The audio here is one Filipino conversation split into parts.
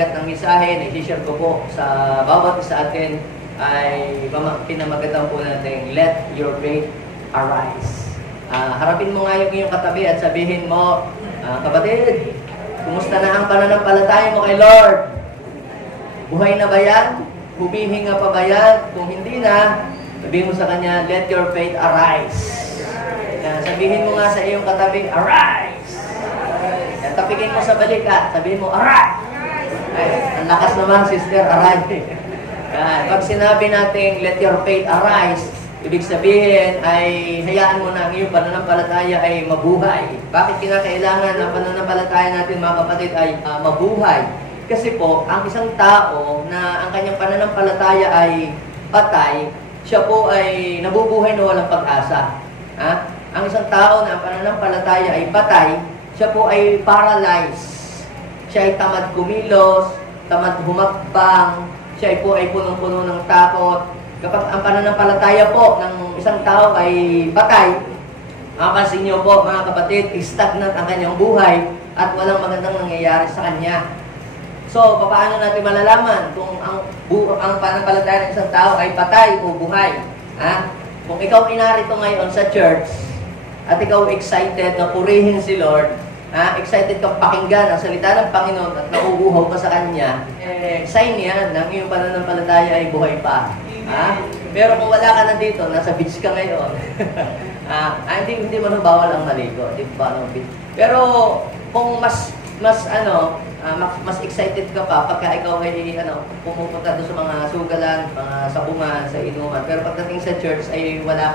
pamagat ng mensahe na i-share ko po sa bawat isa atin ay pinamagatan po natin, Let Your Faith Arise. Harapin mo nga yung iyong katabi at sabihin mo, kapatid, kumusta na ang pananampalataya mo kay Lord? Buhay na ba yan? Humihinga pa ba yan? Kung hindi na, sabihin mo sa kanya, let your faith arise. Sabihin mo nga sa iyong katabi, arise! Tapikin mo sa balikat, sabihin mo, arise! Ay, ang lakas naman, sister, arise. Pag sinabi natin, let your faith arise, ibig sabihin ay hayaan mo na ang iyong pananampalataya ay mabuhay. Bakit kinakailangan ang pananampalataya natin, mga kapatid, ay mabuhay? Kasi po, ang isang tao na ang kanyang pananampalataya ay patay, siya po ay nabubuhay na walang pag-asa. Ang isang tao na ang pananampalataya ay patay, siya po ay paralyzed. Siya ay tamad kumilos, tamad humakbang, siya po ay punong-puno ng takot. Kapag ang pananampalataya po ng isang tao ay patay, makapansin niyo po, mga kapatid, stagnant ang kanyang buhay at walang magandang nangyayari sa kanya. So, paano natin malalaman kung ang pananampalataya ng isang tao ay patay o buhay? Kung ikaw inarito ngayon sa church at ikaw excited na purihin si Lord, excited kang pakinggan ang salita ng Panginoon at nauuhaw ka sa Kanya, sign yan na ang iyong pananampalataya ay buhay pa. Pero kung wala ka na dito, nasa beach ka ngayon, hindi mo na bawal ang maligo. Pero kung mas excited ka pa pagka ikaw ay pumupunta doon sa mga sugalan, mga sabungan, sa inuman. Pero pagdating sa church ay wala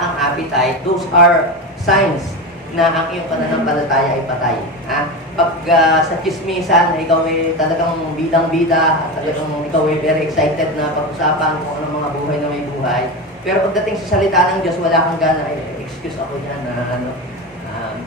kang appetite. Those are signs na ang iyong pananampalataya ay patay. Pag sa chismisan, ikaw ay talagang bidang-bida, talagang ikaw ay very excited na pag-usapan kung anong mga buhay na may buhay. Pero pagdating sa salita ng Diyos, wala kang gana, excuse ako dyan na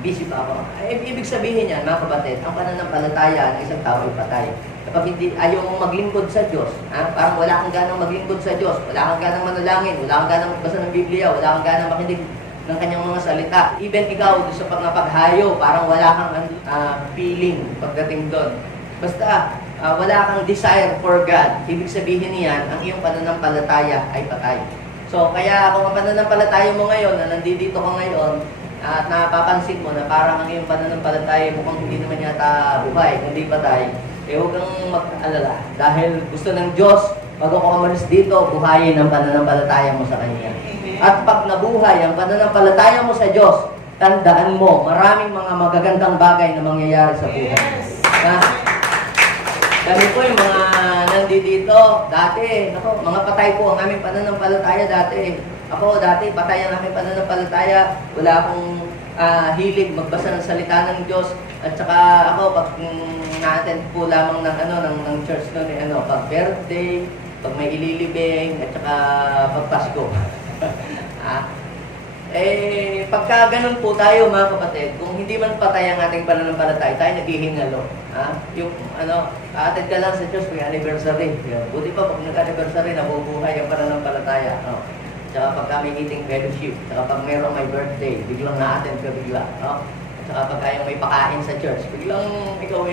busy pa ako. Ibig sabihin yan, mga kapatid, ang pananampalataya ng isang tao ay patay. Kapag hindi ayaw mong maglingkod sa Diyos, parang wala kang ganang maglingkod sa Diyos, wala kang ganang manalangin, wala kang ganang magbasa ng Biblia, wala kang ganang makinig ng kanyang mga salita. Even ikaw, sa paghayo, parang wala kang feeling pagdating doon. Basta, wala kang desire for God. Ibig sabihin niyan, ang iyong pananampalataya ay patay. So, kaya kung ang pananampalataya mo ngayon, na nandito ka ngayon, at napapansin mo na parang ang iyong pananampalataya mukhang hindi naman yata buhay, hindi patay, huwag kang mag-alala. Dahil gusto ng Diyos, bago ka umalis dito, buhayin ang pananampalataya mo sa Kanya. At pag nabuhay ang pananampalataya mo sa Diyos, tandaan mo, maraming mga magagandang bagay na mangyayari sa buhay. Kami po yung mga nandito dati, mga patay po ang aming pananampalataya dati. Ako dati, patay ang aming pananampalataya. Wala akong hilig magbasa ng salita ng Diyos. At saka ako, pag na-attend po lamang ng church noon, pag birthday, pag may ililibing, at saka pag Pasko. Pagka ganun po tayo, mga kapatid, kung hindi man patay ang ating pananampalataya, tayo naghihingalo. Attend ka lang sa church, may anniversary. Buti pa, pag nag-anniversary, nabubuhay ang pananampalataya. Tsaka pagka may meeting fellowship, tsaka pag mayroong may birthday, biglang na-attend ka bigla. Tsaka pagka yung may pakain sa church, biglang ikaw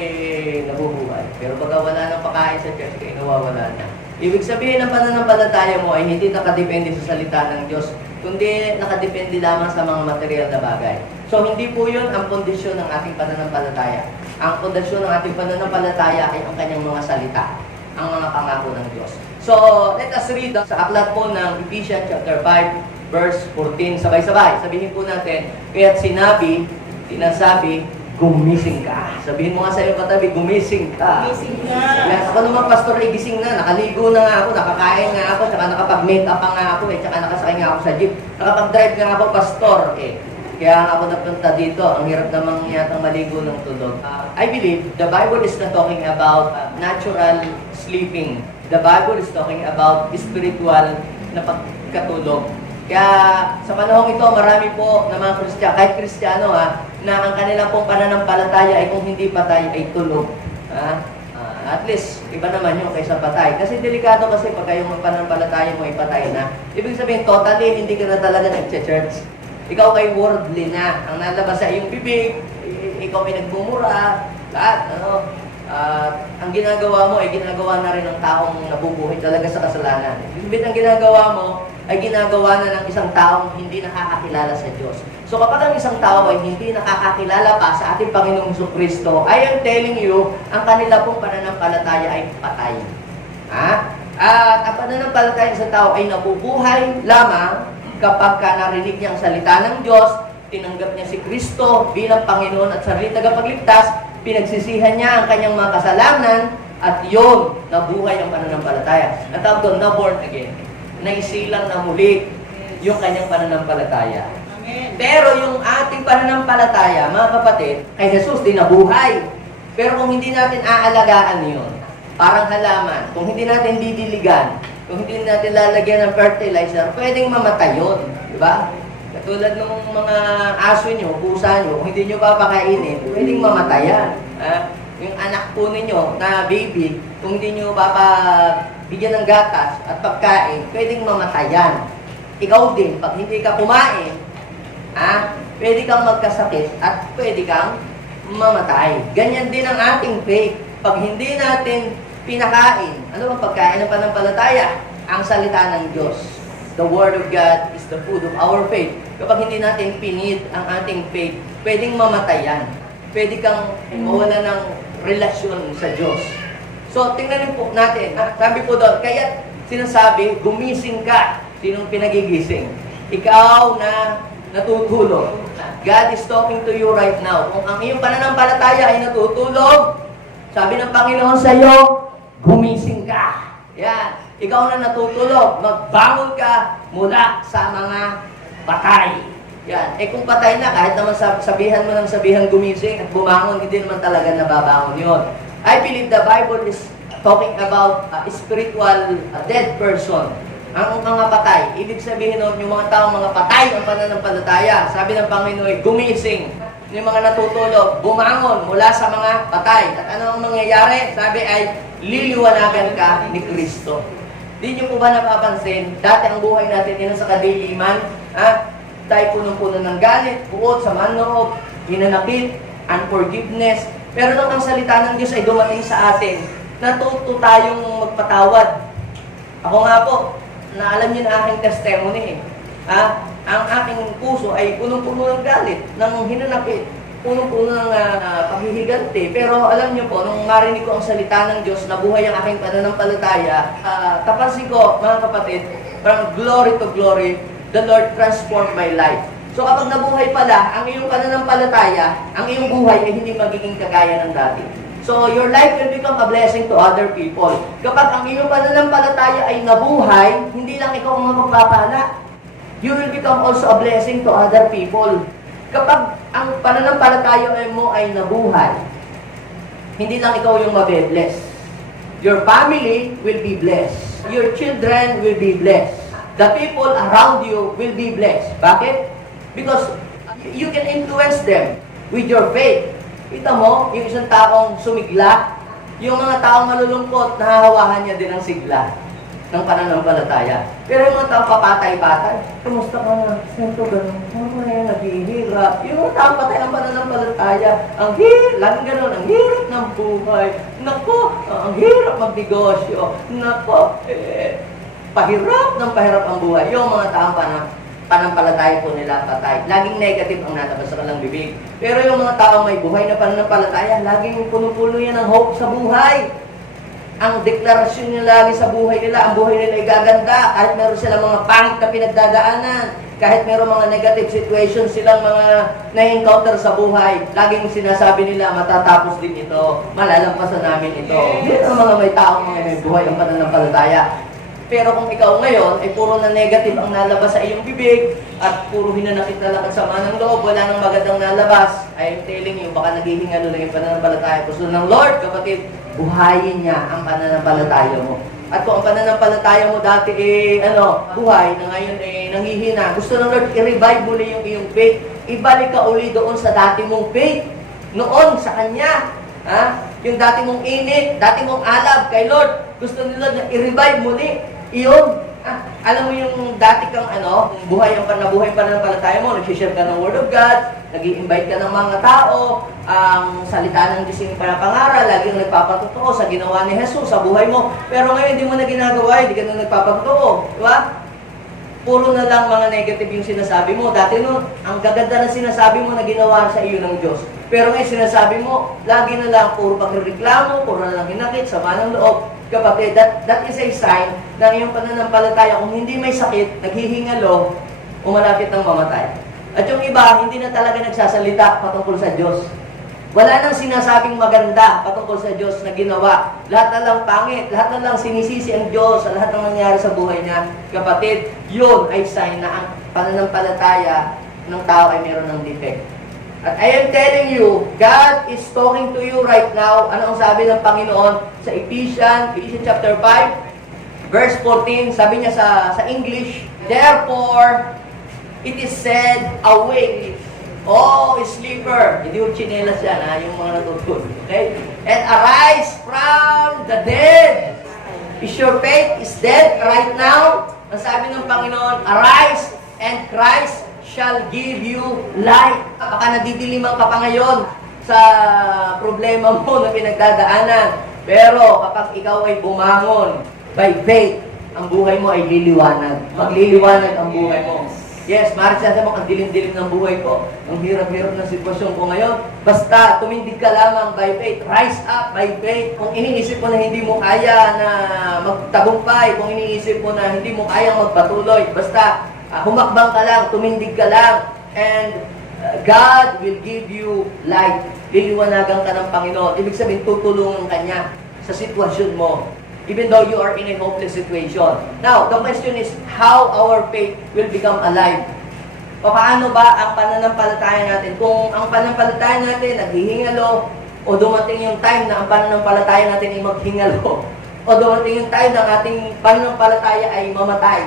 nabubuhay. Pero pagka wala nang pakain sa church, ikaw nawawala na. Ibig sabihin ng pananampalataya mo ay hindi nakadepende sa salita ng Diyos, kundi nakadepende lamang sa mga material na bagay. So, hindi po yun ang kondisyon ng ating pananampalataya. Ang kondisyon ng ating pananampalataya ay ang kanyang mga salita, ang mga pangako ng Diyos. So, let us read sa aklat po ng Ephesians chapter 5, verse 14. Sabay-sabay. Sabihin po natin, kaya't sinasabi, gumising ka. Sabihin mo nga sa iyong katabi, gumising ka. Gising na. Yes, ako naman, pastor, gising na. Nakaligo na nga ako, nakakain nga ako, tsaka nakapag-make up pa nga ako, tsaka nakasakay nga ako sa jeep. Nakapag-drive nga ako, pastor, Kaya ako napunta dito, ang hirap namang yatang maligo ng tulog. I believe the Bible is not talking about natural sleeping. The Bible is talking about spiritual na pagkatulog. Kaya sa panahong ito, marami po na mga Kristiyano, kahit Kristiyano na ang kanilang pong pananampalataya ay kung hindi patay ay tulog. At least, iba naman yun kaysa patay. Kasi delikado kasi pagka yung pananampalataya mo ay patay na. Ibig sabihin, totally hindi ka na talaga nag-church. Ikaw kay worldly na. Ang nalabas sa iyong bibig, ikaw ay nagmumura, lahat, ang ginagawa mo ay ginagawa na rin ng taong nabubuhay talaga sa kasalanan. Ibig ang ginagawa mo ay ginagawa na ng isang taong hindi nakakakilala sa Diyos. So kapag ang isang tao ay hindi nakakakilala pa sa ating Panginoong Jesucristo, I am telling you, ang kanila pong pananampalataya ay patay. At ang pananampalataya sa tao ay nabubuhay lamang kapag narinig niya ang salita ng Diyos, tinanggap niya si Kristo bilang Panginoon at sarili tagapagligtas, pinagsisihan niya ang kanyang mga kasalanan, at yun, nabuhay ang pananampalataya. Natawag doon, na born again. Naisilang na muli yung kanyang pananampalataya. Amen. Pero yung ating pananampalataya, mga kapatid, kay Jesus din nabuhay. Pero kung hindi natin aalagaan yun, parang halaman, kung hindi natin didiligan, kung hindi natin lalagyan ng fertilizer, pwedeng mamatay yun. Diba? Katulad ng mga aso nyo, pusa nyo, kung hindi nyo papakainin, pwedeng mamatayan. Yung anak po ninyo na baby, kung hindi nyo bigyan ng gatas at pagkain, pwedeng mamatayan. Ikaw din, pag hindi ka kumain, pwede kang magkasakit at pwede kang mamatay. Ganyan din ang ating faith. Pag hindi natin pinakain, ano bang pagkain ng pananampalataya? Ang salita ng Diyos. The Word of God is the food of our faith. Kapag hindi natin pinid ang ating faith, pwedeng mamatayan. Pwede kang mawala ng relasyon sa Diyos. So, tingnan po natin. Sabi po doon, kaya sinasabi, gumising ka. Sinong pinagigising? Ikaw na natutulog. God is talking to you right now. Kung ang iyong pananampalataya ay natutulog, sabi ng Panginoon sa iyo, gumising ka. Yan. Ikaw na natutulog, magbangon ka mula sa mga patay. Yan. Kung patay na, kahit naman sabihan mo ng sabihan gumising at bumangon, hindi naman talaga nababangon yun. I believe the Bible is talking about a spiritual dead person. Ang mga patay, ibig sabihin nun, yung mga taong mga patay ang pananampalataya. Sabi ng Panginoon, gumising. Yung mga natutulog, bumangon mula sa mga patay. At ano ang mangyayari? Sabi ay, liliwanagan ka ni Kristo. Di nyo po ba napapansin, dati ang buhay natin din sa kadiliman, tayo punong-puno ng galit, puot, sama ng loob, hinanakit, unforgiveness. Pero nung ang salita ng Diyos ay dumating sa atin, natuto tayong magpatawad. Ako nga po, naalam niyo na aking testimony ang aking puso ay punong-puno ng galit, ng hinanakit, punong-puno ng paghihiganti. Pero alam niyo po, nung marinig ko ang salita ng Diyos, nabuhay ang aking pananampalataya, tapansin ko, mga kapatid, from glory to glory, the Lord transformed my life. So kapag nabuhay pala, ang iyong pananampalataya, ang iyong buhay ay hindi magiging kagaya ng dati. So your life will become a blessing to other people. Kapag ang iyong pananampalataya ay nabuhay, hindi lang ikaw ang mapapala. You will become also a blessing to other people. Kapag ang pananampalataya mo ay nabuhay, hindi lang ikaw yung mabe-bless. Your family will be blessed. Your children will be blessed. The people around you will be blessed. Bakit? Because you can influence them with your faith. Kita mo, yung isang taong sumigla, yung mga taong malulungkot, nahahawahan niya din ang sigla ng pananampalataya. Pero yung mga taong papatay-patay, kumusta ka na? Sento ganun. Naghihirap. Yung mga taong patay ang pananampalataya, ang hirap, laging ganun, ang hirap ng buhay. Nako, ang hirap magnegosyo. Nako, pahirap ng pahirap ang buhay. Yung mga taong panampalataya po nila patay. Laging negative ang natabas sa kanilang bibig. Pero yung mga taong may buhay na pananampalataya, laging puno-puno yan ng hope sa buhay. Ang deklarasyon nila lagi sa buhay nila, ang buhay nila ay gaganda. Kahit meron silang mga pangit na pinagdadaanan, kahit meron mga negative situations silang mga na-encounter sa buhay, laging sinasabi nila, matatapos din ito, malalampasan namin ito. Yan ang mga may taong mga may buhay ang pananampalataya. Pero kung ikaw ngayon ay puro na negative ang nalabas sa iyong bibig at puro hinanakit na lang at sama ng loob, wala nang magandang nalabas, I'm telling you, baka naghihingalo lang yung pananampalataya. Gusto ng Lord, kapatid, buhayin niya ang pananampalataya mo. At kung ang pananampalataya mo dati buhay, na ngayon nanghihina, gusto ng Lord, i-revive muli yung iyong faith. Ibalik ka uli doon sa dati mong faith. Noon, sa Kanya. Yung dati mong init, dati mong alab kay Lord, gusto ni Lord na i-revive muli. Iyon. Alam mo yung dati kang buhay ang pananampalataya mo, nag-share ka ng Word of God, nag-i-invite ka ng mga tao, ang salita ng Diyos yung panapangaral, lagi kang nagpapatotoo sa ginawa ni Jesus sa buhay mo. Pero ngayon, hindi mo na ginagawa, hindi ka na nagpapatotoo. Di ba? Puro na lang mga negative yung sinasabi mo. Dati nun, ang gaganda ng sinasabi mo na ginawa sa iyo ng Diyos. Pero ngayon sinasabi mo, lagi na lang puro pagreklamo, puro na lang hinakit, sama ng loob. Kapatid, that is a sign na iyong pananampalataya, kung hindi may sakit, naghihingalo, umalapit ng mamatay. At yung iba, hindi na talaga nagsasalita patungkol sa Diyos. Wala nang sinasabing maganda patungkol sa Diyos na ginawa. Lahat na lang pangit, lahat na lang sinisisi ang Diyos sa lahat ng nangyari sa buhay niya. Kapatid, yun ay sign na ang pananampalataya ng tao ay meron ng defect. At I am telling you, God is talking to you right now. Ano ang sabi ng Panginoon sa Ephesians chapter 5, verse 14, sabi niya sa English, "Therefore, it is said, awake, oh, sleeper." Hindi yung chinelas yan, yung mga natutulog. Okay? "And arise from the dead." Is your faith is dead right now? Ang sabi ng Panginoon, arise and Christ shall give you light. Baka nadidiliman ka pa ngayon sa problema mo na pinagdadaanan. Pero kapag ikaw ay bumangon by faith, ang buhay mo ay liliwanag. Magliliwanag ang buhay mo. Yes, maaari sabi mo, ang dilim-dilim ng buhay ko. Ang hirap-hirap ng sitwasyon ko ngayon. Basta, tumindig ka lamang by faith. Rise up by faith. Kung iniisip mo na hindi mo kaya na magtagumpay, kung iniisip mo na hindi mo kayang magpatuloy, basta, humakbang ka lang, tumindig ka lang, and God will give you light. Liliwanagan ka ng Panginoon. Ibig sabihin, tutulungan ka niya sa sitwasyon mo, even though you are in a hopeless situation. Now, the question is, how our faith will become alive? Paano ba ang pananampalataya natin? Kung ang pananampalataya natin naghihingalo, o dumating yung time na ang pananampalataya natin ay maghingalo, o dumating yung time na ang ating pananampalataya ay mamatay,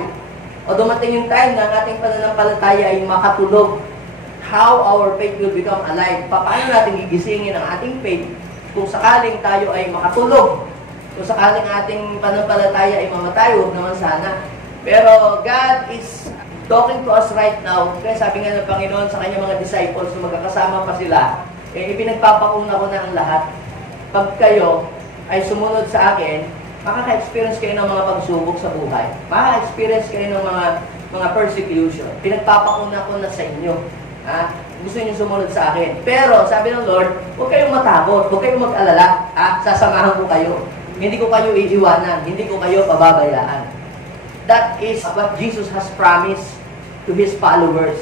o dumating yung time na ang ating pananampalataya ay makatulog, how our faith will become alive? Paano natin gigisingin ang ating faith kung sakaling tayo ay makatulog? Kung sakaling ating pananampalataya ay mamatay, huwag naman sana. Pero God is talking to us right now. Kaya sabi nga ng Panginoon sa kanyang mga disciples, na magkakasama pa sila, ipinagpapakuna ko na ang lahat. Pag kayo ay sumunod sa akin, makaka-experience kayo ng mga pagsubok sa buhay. Makaka-experience kayo ng mga persecution. Pinagpapakuna ko na sa inyo. Gusto niyo sumunod sa akin. Pero, sabi ng Lord, huwag kayong matakot, huwag kayong mag-alala. Sasamahan ko kayo. Hindi ko kayo iiwanan, hindi ko kayo pababayaan. That is what Jesus has promised to His followers.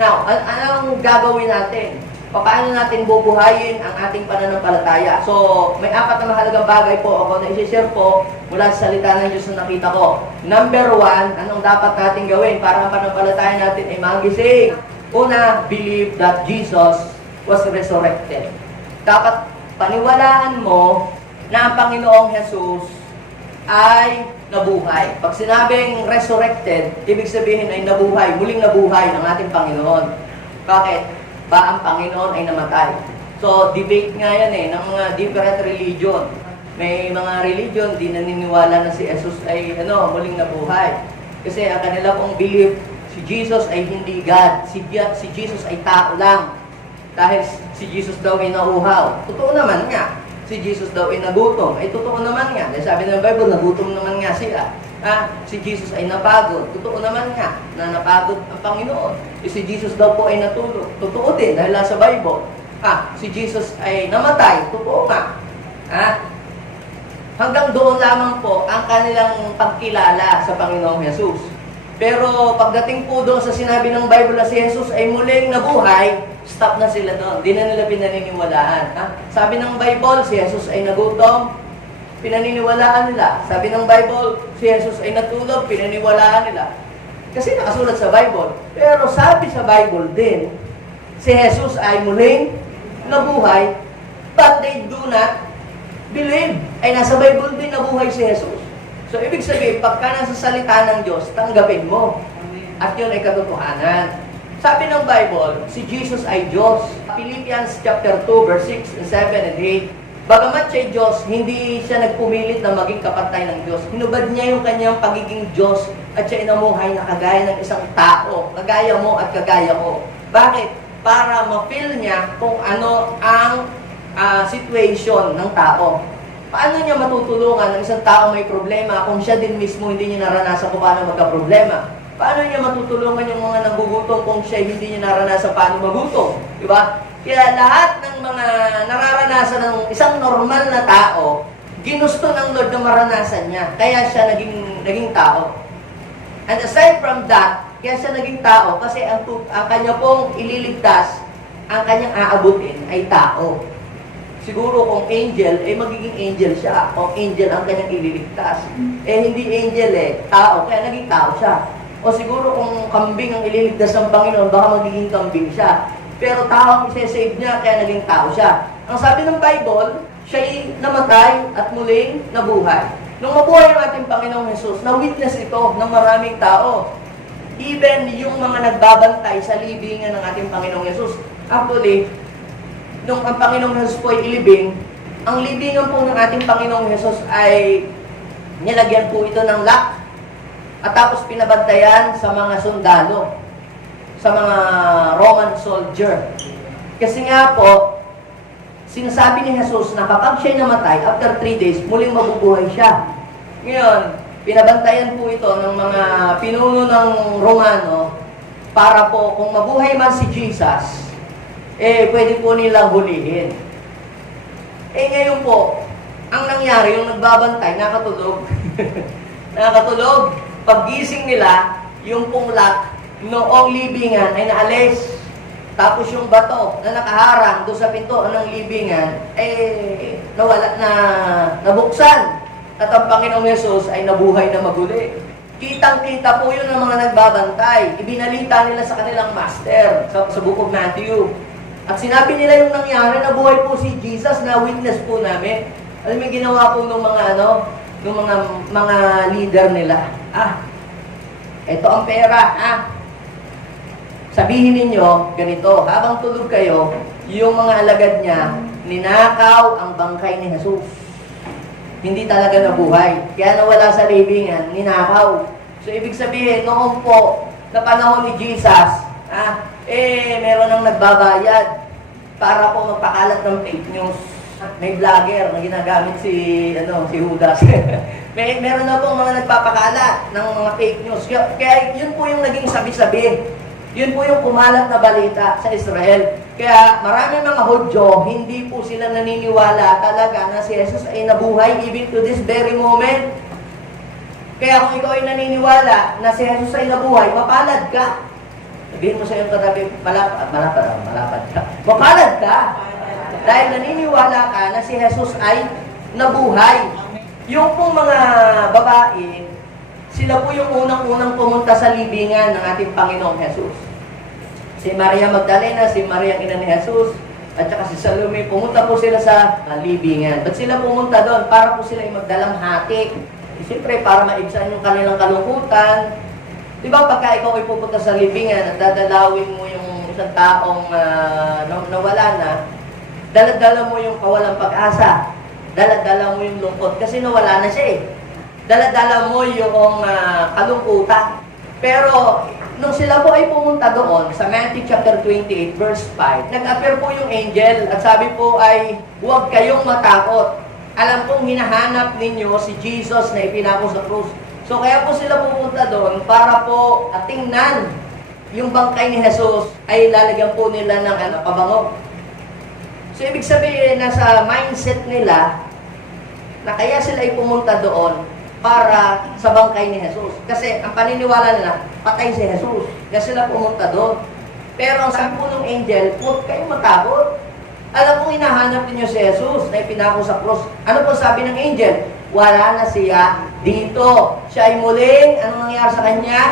Now, anong gagawin natin? Paano natin bubuhayin ang ating pananampalataya? So, may 4 na mahalagang bagay po ako na isi-share po mula sa salita ng Diyos na nakita ko. Number 1, anong dapat natin gawin para ang pananampalataya natin ay magising? Una, believe that Jesus was resurrected. Dapat paniwalaan mo na ang Panginoong Jesus ay nabuhay. Pag sinabing resurrected, ibig sabihin ay nabuhay, muling nabuhay ang ating Panginoon. Bakit? Ba ang Panginoon ay namatay? So, debate nga yan ng mga different religion. May mga religion, di naniniwala na si Jesus ay muling nabuhay. Kasi ang kanila pong belief, si Jesus ay hindi God. Si Jesus ay tao lang. Dahil si Jesus daw ay nauhaw. Totoo naman nga. Si Jesus daw ay nagutom. Ay totoo naman nga. Dahil sabi ng Bible, nagutom naman nga sila. Si Jesus ay napagod. Totoo naman nga na napagod ang Panginoon. Si Jesus daw po ay natulog. Totoo din dahil sa Bible. Si Jesus ay namatay. Totoo nga. Hanggang doon lamang po ang kanilang pagkilala sa Panginoong Jesus. Pero pagdating po doon sa sinabi ng Bible na si Jesus ay muling nabuhay, stop na sila doon. Di na nila pinaniniwalaan. Sabi ng Bible, si Jesus ay nagutom, pinaniniwalaan nila. Sabi ng Bible, si Jesus ay natulog, pinaniniwalaan nila. Kasi nakasulat sa Bible. Pero sabi sa Bible din, si Jesus ay muling nabuhay, but they do not believe. Ay nasa Bible din nabuhay si Jesus. So, ibig sabihin, pagka nasa salita ng Diyos, tanggapin mo. At yun ay katotohanan. Sabi ng Bible, si Jesus ay Diyos. Philippians chapter 2, verse 6, 7, and 8. Bagamat siya Diyos, hindi siya nagpumilit na maging kapantay ng Diyos. Hinubad niya yung kanyang pagiging Diyos at siya inamuhay na kagaya ng isang tao, kagaya mo at kagaya ko. Bakit? Para ma-feel niya kung ano ang situation ng tao. Paano niya matutulungan ng isang tao may problema kung siya din mismo hindi niya naranasan kung paano magka-problema? Paano niya matutulungan yung mga nagugutom kung siya hindi niya naranasan paano magutom? Diba? Kaya lahat ng mga nararanasan ng isang normal na tao, ginusto ng Lord na maranasan niya. Kaya siya naging tao. And aside from that, kaya siya naging tao kasi ang kanya pong ililigtas, ang kanyang aabutin ay tao. Siguro kung angel, magiging angel siya. Kung angel ang kanyang ililigtas. Hindi angel tao. Kaya naging tao siya. O siguro kung kambing ang ililigtas ng Panginoon, baka magiging kambing siya. Pero tao ang isa-save niya, kaya naging tao siya. Ang sabi ng Bible, siya'y namatay at muling nabuhay. Nung mabuhay ang ating Panginoong Jesus, na-witness ito ng maraming tao. Even yung mga nagbabantay sa libingan ng ating Panginoong Jesus. Actually, nung ang Panginoong Jesus po ay ilibing, ang libingan po ng ating Panginoong Jesus ay nilagyan po ito ng lock at tapos pinabantayan sa mga sundalo, sa mga Roman soldier. Kasi nga po, sinasabi ni Jesus na kapag siya'y namatay, after 3 days, muling mabubuhay siya. Ngayon, pinabantayan po ito ng mga pinuno ng Romano para po kung mabuhay man si Jesus, pwede po nilang hulihin. Ngayon po, ang nangyari, yung nagbabantay, nakatulog. Nakatulog. Paggising nila, yung pong lock noong libingan ay naalis. Tapos yung bato na nakaharang doon sa pinto ng libingan, nawala na, nabuksan. At ang Panginoong Yesus ay nabuhay na maguli. Kitang-kita po yun ng mga nagbabantay. Ibinalita nila sa kanilang master sa Book of Matthew. At sinabi nila yung nangyari, nabuhay po si Jesus, na witness po namin. Alam mo, ginawa po ng mga leader nila. Ito ang pera, Sabihin ninyo, ganito, habang tulog kayo, yung mga alagad niya, ninakaw ang bangkay ni Jesus. Hindi talaga nabuhay. Kaya nawala sa libingan, ninakaw. So, ibig sabihin, noon po, na panahon ni Jesus, meron nang nagbabayad para po magpakalat ng fake news. May vlogger na ginagamit si Judas. Meron na pong mga nagpapakalat ng mga fake news. Kaya yun po yung naging sabi-sabi. Yun po yung kumalat na balita sa Israel. Kaya maraming mga Hudyo, hindi po sila naniniwala talaga na si Jesus ay nabuhay even to this very moment. Kaya kung ikaw ay naniniwala na si Jesus ay nabuhay, mapalad ka. Sabihin mo sa iyong katabi, malapad ka. Mapalad ka. Dahil naniniwala ka na si Jesus ay nabuhay. Yung pong mga babae, sila po yung unang-unang pumunta sa libingan ng ating Panginoong Jesus. Si Maria Magdalena, si Maria ina ni Jesus, at saka si Salome, pumunta po sila sa libingan. Ba't sila pumunta doon? Para po sila magdalamhati. Siyempre, para maibsan yung kanilang kalungkutan. Di ba pagka ikaw ay pupunta sa libingan at dadalawin mo yung isang taong nawala na, dala-dala mo yung kawalang pag-asa. Dala-dala mo yung lungkot kasi nawala na siya Dala-dala mo yung kalungkutan. Pero, nung sila po ay pumunta doon, sa Matthew chapter 28, verse 5, nag-appear po yung angel at sabi po ay, huwag kayong matakot. Alam kong hinahanap ninyo si Jesus na ipinako sa krus. So, kaya po sila pumunta doon para po tingnan yung bangkay ni Jesus ay lalagyan po nila ng pabango. So, ibig sabihin, nasa mindset nila na kaya sila ay pumunta doon para sa bangkay ni Jesus. Kasi ang paniniwala nila, patay si Jesus. Kaya sila pumunta doon. Pero ang sabi po ng angel, huwag kayong matakot. Alam kong hinahanap ninyo si Jesus na ipinako sa cross. Ano po sabi ng angel? Wala na siya dito. Siya ay muling, anong nangyari sa kanya?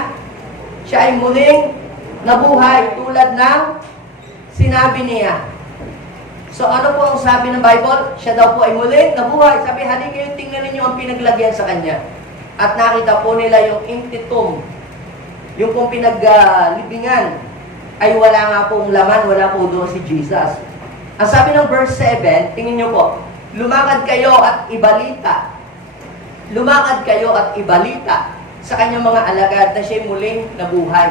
Siya ay muling nabuhay tulad ng sinabi niya. So ano po ang sabi ng Bible? Siya daw po ay muling nabuhay. Sabi, halika kayo, tingnan ninyo ang pinaglagyan sa kanya. At nakita po nila yung empty tomb. Yung pong pinaglibingan ay wala nga pong laman, wala po doon si Jesus. Ang sabi ng verse 7, tingin nyo po, lumakad kayo at ibalita. Lumakad kayo at ibalita sa kanyang mga alagad na siya'y muling nabuhay.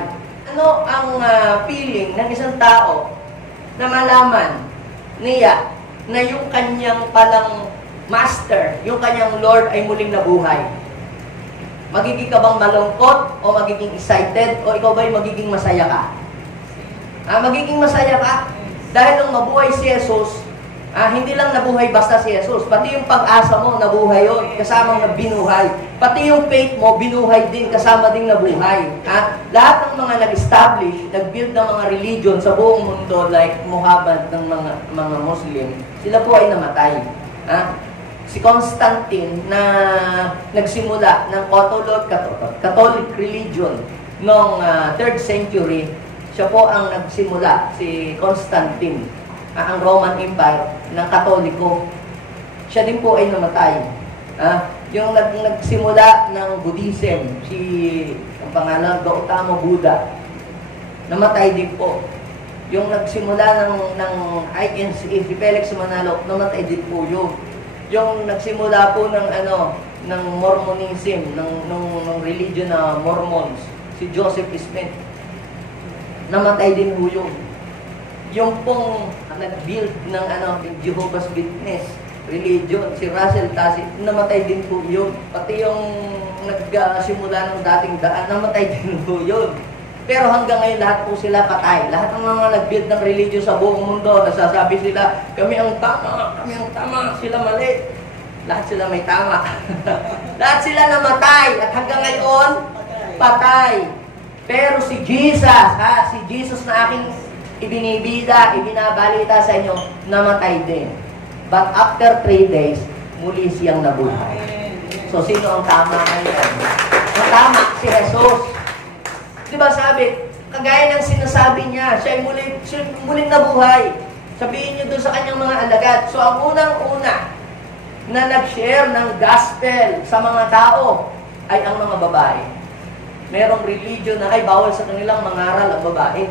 Ano ang feeling ng isang tao na malaman niya na yung kanyang palang master, yung kanyang Lord ay muling nabuhay? Magiging ka bang malungkot o magiging excited o ikaw ba'y magiging masaya ka? Magiging masaya ka dahil nung mabuhay si Jesus, hindi lang nabuhay basta si Jesus, pati yung pag-asa mo nabuhay yun, kasamang nabinuhay. Pati yung faith mo, binuhay din, kasama ding nabuhay. Lahat ng mga nag-establish, nag-build ng mga religion sa buong mundo like Muhammad ng mga Muslim, sila po ay namatay. Si Constantine na nagsimula ng Catholic religion noong 3rd century, siya po ang nagsimula, si Constantine, ang Roman Empire ng Katoliko. Siya din po ay namatay. Yung nagsimula ng Buddhism, ang pangalan, Gautama Buddha, namatay din po. Yung nagsimula ng INC, si Felix Manalo, namatay din po yun. Yung nagsimula po ng Mormonism, ng religion na Mormons, si Joseph Smith, namatay din po yun. Yung pong nag-build ng Jehovah's Witness religion, si Russell Tassi, namatay din po yun. Pati yung nagsimula ng dating daan, namatay din po yun. Pero hanggang ngayon, lahat po sila patay. Lahat ng mga nag-build ng religion sa buong mundo, nasasabi sila, kami ang tama, sila mali. Lahat sila may tama. Lahat sila namatay. At hanggang ngayon, patay. Pero si Jesus na aking ibinabalita sa inyo, namatay din. But after 3 days, muli siyang nabuhay. So, sino ang tama ngayon? Ang tama, si Jesus. Diba sabi, kagaya ng sinasabi niya, siya ay muling nabuhay. Sabihin niyo doon sa kanyang mga alagad. So, ang unang-una na nag-share ng gospel sa mga tao ay ang mga babae. Merong religion na ay bawal sa kanilang mangaral ang babae.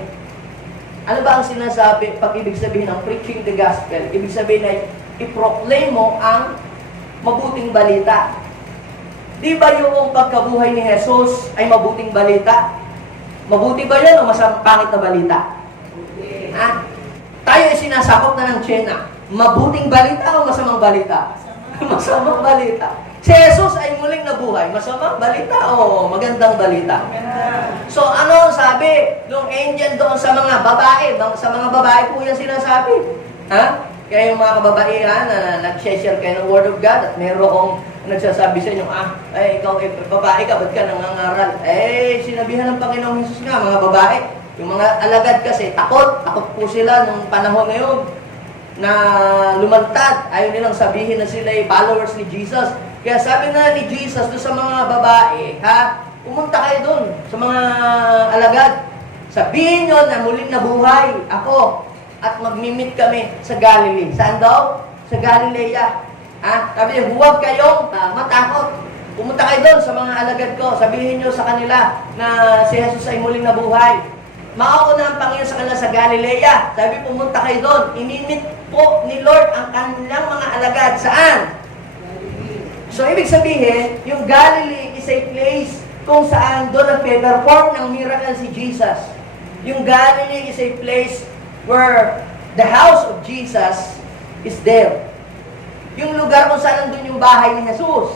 Ano ba ang sinasabi, pag ibig sabihin ng preaching the gospel? Ibig sabihin ay i-proclaim mo ang mabuting balita. Di ba yung pagkabuhay ni Jesus ay mabuting balita? Mabuti ba yan o pangit na balita? Tayo ay sinasakop na ng China. Mabuting balita o masamang balita? Masamang balita. Si Jesus ay muling nabuhay. Masamang balita o magandang balita? So ano sabi nung angel doon sa mga babae? Sa mga babae po yan sinasabi. Kaya yung mga kababaihan na nag-share kayo ng Word of God at mayroong nagsasabi sa inyo, ikaw babae ka, ba't ka nangangaral? Sinabihan ng Panginoong Jesus nga, mga babae. Yung mga alagad kasi, takot po sila nung panahon na yun na lumantad. Ayaw nilang sabihin na sila ay followers ni Jesus. Kaya sabi na ni Jesus doon sa mga babae, pumunta kayo doon sa mga alagad. Sabihin nyo na muling nabuhay ako at magmimit kami sa Galilee. Saan daw? Sa Galilea. Sabi niyo, huwag kayong matakot. Pumunta kayo doon sa mga alagad ko. Sabihin nyo sa kanila na si Jesus ay muling nabuhay. Mauuna ang Panginoon sa kanila sa Galilea. Sabi, pumunta kayo doon. Inimit po ni Lord ang kanilang mga alagad. Saan? So, ibig sabihin, yung Galilee is a place kung saan doon nag-perform ng miracle si Jesus. Yung Galilee is a place where the house of Jesus is there. Yung lugar kung saan nandun yung bahay ni Jesus.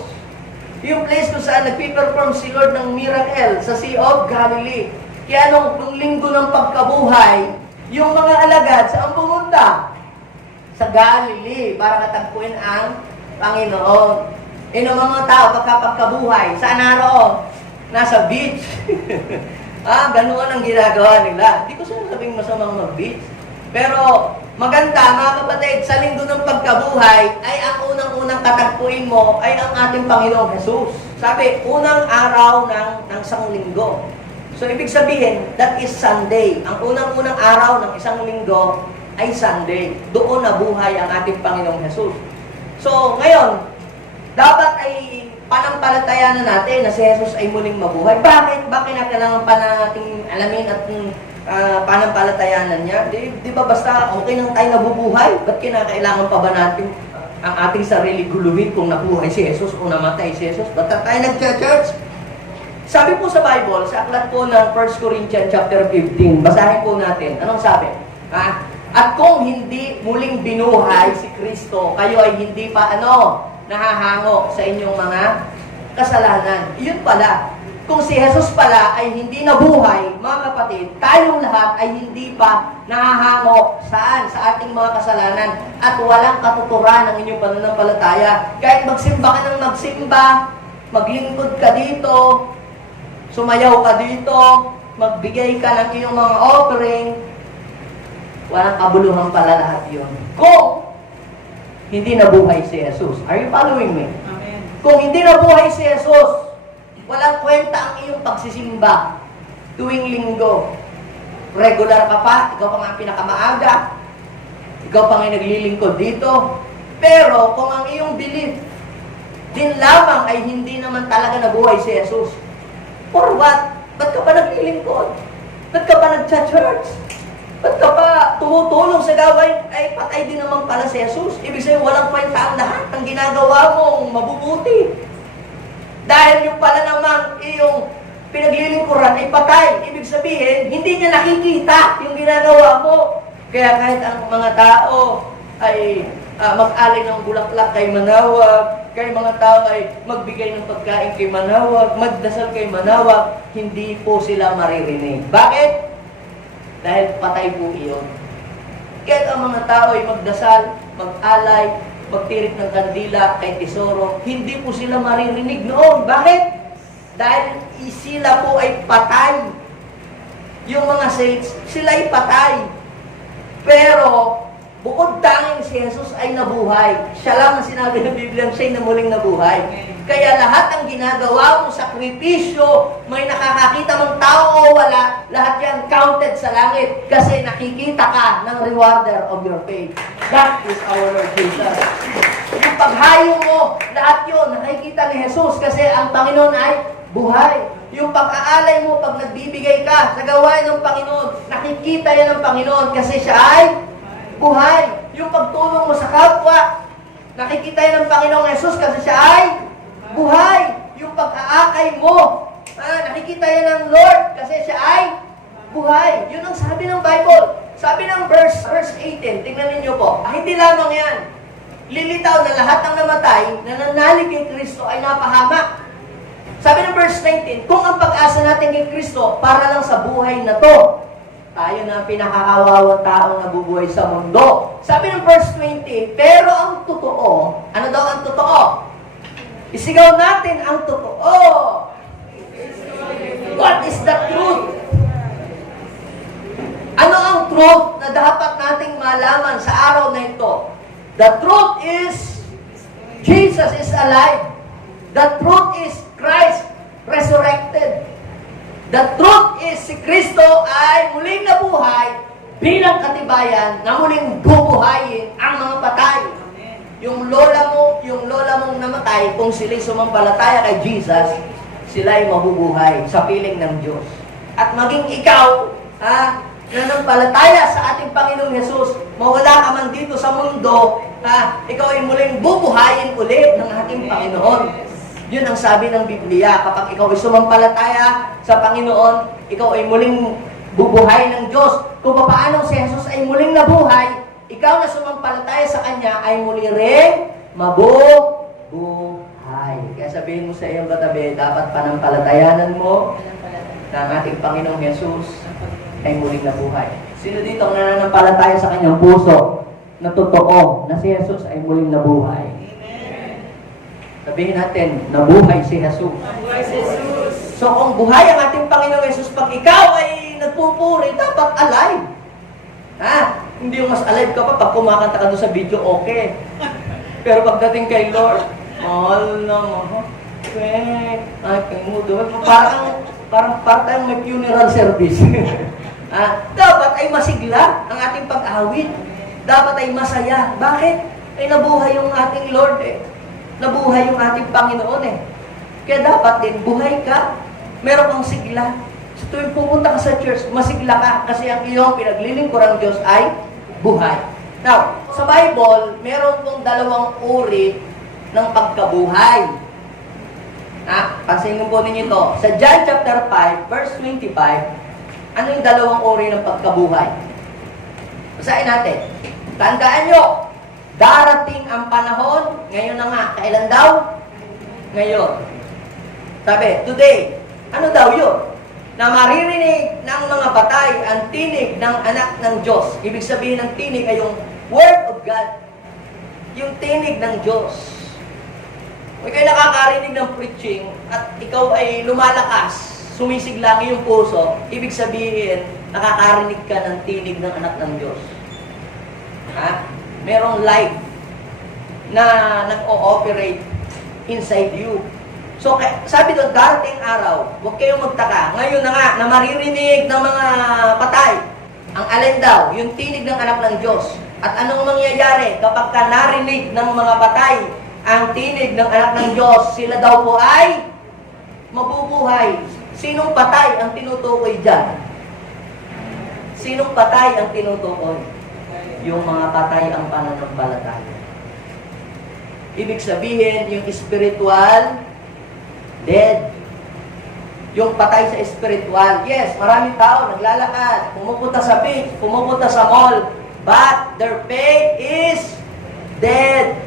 Yung place kung saan nagpiperform si Lord ng miracle sa Sea of Galilee. Kaya nung linggo ng pagkabuhay, yung mga alagad saan pumunta? Sa Galilee para katagpuin ang Panginoon. Yung mga tao pagkabuhay, saan naroon? Nasa beach. Ganoon ang ginagawa nila. Hindi ko sinasabing masamang mag-beach. Pero maganda, mga kapatid, sa linggo ng pagkabuhay, ay ang unang-unang katagpuin mo ay ang ating Panginoong Jesus. Sabi, unang araw ng isang linggo. So, ibig sabihin, that is Sunday. Ang unang-unang araw ng isang linggo ay Sunday. Doon nabuhay ang ating Panginoong Jesus. So, ngayon, dapat ay panampalatayanan natin na si Jesus ay muling mabuhay. Bakit? Bakit kailangan pa natin alamin at panampalatayanan niya? Di ba basta okay nang tayo nabubuhay? Ba't kinakailangan pa ba natin ang ating sarili guluhin kung nabuhay si Jesus o namatay si Jesus. Ba't tayo nag-church? Sabi po sa Bible, sa aklat po ng 1 Corinthians chapter 15, basahin po natin. Anong sabi? At kung hindi muling binuhay si Kristo, kayo ay hindi pa nahahango sa inyong mga kasalanan. Iyon pala. Kung si Jesus pala ay hindi nabuhay, mga kapatid, tayong lahat ay hindi pa nahahango saan? Sa ating mga kasalanan at walang katuturan ng inyong pananampalataya. Kahit magsimba ka ng magsimba, maglingkod ka dito, sumayaw ka dito, magbigay ka ng iyong mga offering, walang kabuluhan pala lahat yun. Kung hindi nabuhay si Jesus. Are you following me? Amen. Kung hindi nabuhay si Jesus, walang kwenta ang iyong pagsisimba tuwing linggo. Regular ka pa, ikaw pa nga pinakamaaga, ikaw pa nga naglilingkod dito. Pero kung ang iyong belief din lamang ay hindi naman talaga nabuhay si Jesus, for what? Ba't ka pa naglilingkod? Ba't ka pa nag-church? Ba't ka pa tumutulong sa gawain? Ay patay din naman pala si Jesus. Ibig sabihin, walang kwenta ang lahat ng ginagawa mong mabubuti. Dahil yung pala naman, iyong pinaglilingkuran ay patay. Ibig sabihin, hindi niya nakikita yung ginagawa mo. Kaya kahit ang mga tao ay mag-alay ng bulaklak kay Manawag, kaya mga tao ay magbigay ng pagkain kay Manawag, magdasal kay Manawag, hindi po sila maririnig. Bakit? Dahil patay po iyon. Kaya ang mga tao ay magdasal, mag-alay, magtirik ng kandila kay Tesoro, hindi po sila maririnig noon. Bakit? Dahil sila po ay patay. Yung mga saints, sila ay patay. Pero, bukod tanging si Jesus ay nabuhay. Siya lang ang sinabi ng Biblia, siya'y na muling nabuhay. Kaya lahat ng ginagawa mo, sakripisyo, may nakakakita mang tao o wala, lahat yan counted sa langit. Kasi nakikita ka ng rewarder of your faith. That is our Lord Jesus. Yung paghayo mo, lahat yun, nakikita ni Jesus. Kasi ang Panginoon ay buhay. Yung pag-aalay mo, pag nagbibigay ka sa gawain ng Panginoon, nakikita yan ng Panginoon kasi siya ay buhay. Yung pagtulong mo sa kapwa, nakikita yan ng Panginoong Jesus kasi siya ay buhay. Yung pag-aakay mo, nakikita yan ng Lord kasi siya ay buhay. Yun ang sabi ng Bible. Sabi ng verse 18, tingnan ninyo po, hindi lamang yan. Lilitaw na lahat ng namatay na nanalig kay Kristo ay napahamak. Sabi ng verse 19, kung ang pag-asa natin kay Kristo para lang sa buhay na to, tayo na ang pinakakawawang taong nabubuhay sa mundo. Sabi ng verse 20, pero ang totoo, ano daw ang totoo? Isigaw natin ang totoo. What is the truth? Ano ang truth na dapat nating malaman sa araw na ito? The truth is, Jesus is alive. The truth is, Christ resurrected. The truth is, si Kristo ay muling nabuhay bilang katibayan na muling bubuhayin ang mga patay. Yung lola mong namatay, kung sila'y sumampalataya kay Jesus, sila'y mabubuhay sa piling ng Diyos. At maging ikaw, nanampalataya sa ating Panginoong Jesus, mawala ka man dito sa mundo, ikaw ay muling bubuhayin ulit ng ating Panginoon. Yun ang sabi ng Biblia. Kapag ikaw ay sumampalataya sa Panginoon, ikaw ay muling bubuhay ng Diyos. Kung paano si Jesus ay muling nabuhay, ikaw na sumampalataya sa Kanya ay muli rin mabubuhay. Kaya sabihin mo sa iyong katabi, dapat panampalatayanan mo na ang ating Panginoong Jesus ay muling nabuhay. Sino dito ang nananampalataya sa Kanyang puso na totoo na si Jesus ay muling nabuhay? Sabihin natin, nabuhay si Jesus. Nabuhay si Jesus. So kung buhay ang ating Panginoong Jesus, pag ikaw ay nagpupuri, dapat alive. Hindi yung mas alive ka pa, pag kumakanta ka doon sa video, okay. Pero pagdating kay Lord, mahal na mo. Ay, kay mo doon. Parang tayong may funeral service. Dapat ay masigla ang ating pag-awit. Dapat ay masaya. Bakit? Ay nabuhay yung ating Lord Nabuhay yung ating Panginoon Kaya dapat din, buhay ka. Meron kang sigla. So tuwing pupunta ka sa church, masigla ka kasi ang iyong pinaglilingkurang Diyos ay buhay. Now, sa Bible, meron pong dalawang uri ng pagkabuhay. Pansinin po ninyo ito. Sa John chapter 5, verse 25, ano yung dalawang uri ng pagkabuhay? Basahin natin. Tandaan nyo, darating ang panahon, ngayon na nga, kailan daw? Ngayon. Sabi, today, ano daw yun? Na maririnig ng mga patay ang tinig ng anak ng Diyos. Ibig sabihin ng tinig ay yung Word of God. Yung tinig ng Diyos. Kung kayo nakakarinig ng preaching at ikaw ay lumalakas, sumisiglang yung puso, ibig sabihin, nakakarinig ka ng tinig ng anak ng Diyos. Merong life na nag-ooperate inside you. So, sabi doon, darating araw, huwag kayong magtaka. Ngayon na nga, na maririnig ng mga patay. Ang alin daw, yung tinig ng anak ng Diyos. At anong mangyayari kapag ka narinig ng mga patay ang tinig ng anak ng Diyos, sila daw po ay mabubuhay. Sinong patay ang tinutukoy dyan? Sinong patay ang tinutukoy? Yung mga patay ang pananampalataya. Ibig sabihin, yung spiritual dead. Yung patay sa spiritual. Yes, maraming tao naglalakad, pumupunta sa beach, pumupunta sa mall, but their faith is dead.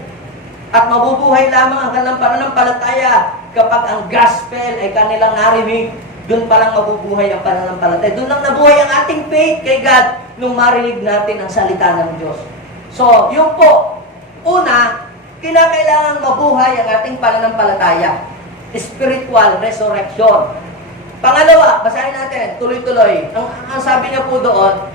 At mabubuhay lamang ang kanilang pananampalataya kapag ang gospel ay kanilang narinig. Doon pa lang mabubuhay ang pananampalataya. Doon lang nabuhay ang ating faith kay God nung marinig natin ang salita ng Diyos. So, yun po. Una, kinakailangan mabuhay ang ating pananampalataya. Spiritual resurrection. Pangalawa, basahin natin, tuloy-tuloy. Ang sabi niya po doon,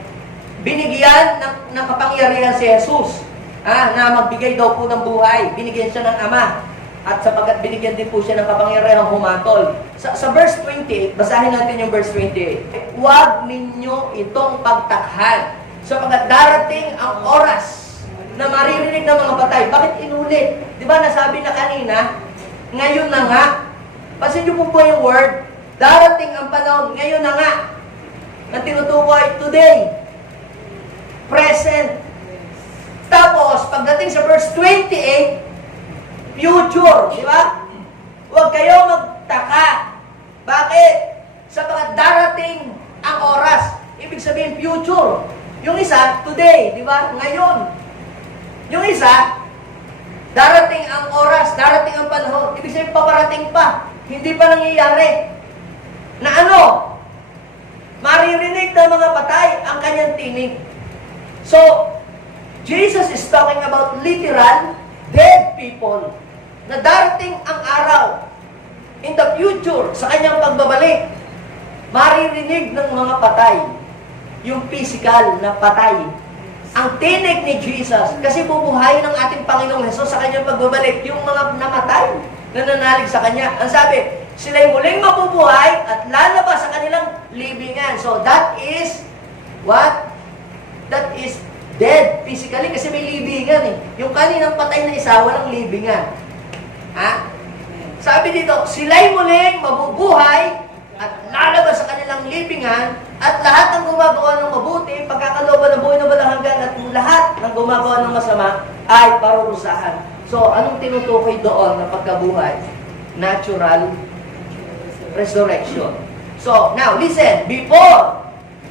binigyan ng kapangyarihan si Jesus na magbigay daw po ng buhay. Binigyan siya ng Ama. At sapagkat binigyan din po siya ng kapangyarihan humatol. Sa verse 28, basahin natin yung verse 28. Huwag ninyo itong pagtakhan, sapagkat darating ang oras na maririnig ng mga patay. Bakit inulit? Di ba nasabi na kanina, ngayon na nga. Pansin niyo po yung word, darating ang panahon, ngayon na nga. Na tinutukoy, today. Present. Tapos, pagdating sa verse 28, future, di ba? Huwag kayo magtaka. Bakit? Sapagkat darating ang oras. Ibig sabihin, future. Yung isa, today, di ba? Ngayon. Yung isa, darating ang oras, darating ang panahon. Ibig sabihin, paparating pa. Hindi pa nangyayari. Na ano? Maririnig ng mga patay ang kanyang tinig. So, Jesus is talking about literal dead people. Na darating ang araw in the future, sa kanyang pagbabalik, maririnig ng mga patay. Yung physical na patay. Ang tinig ni Jesus, kasi bubuhayin ng ating Panginoong Hesus sa kanyang pagbabalik, yung mga namatay, nananalig sa kanya. Ang sabi, sila'y muling mabubuhay at lalabas sa kanilang libingan. So that is what? That is dead physically kasi may libingan eh. Yung kaninang patay na isa, walang libingan. Sabi dito, sila'y muling mabubuhay at lalabas sa kanilang libingan at lahat ng gumagawa ng mabuti, pagkakalooban ng buhay na walang hanggan at lahat ng gumagawa ng masama ay parurusahan. So, anong tinutukoy doon na pagkabuhay? Natural resurrection. So, now, listen. Before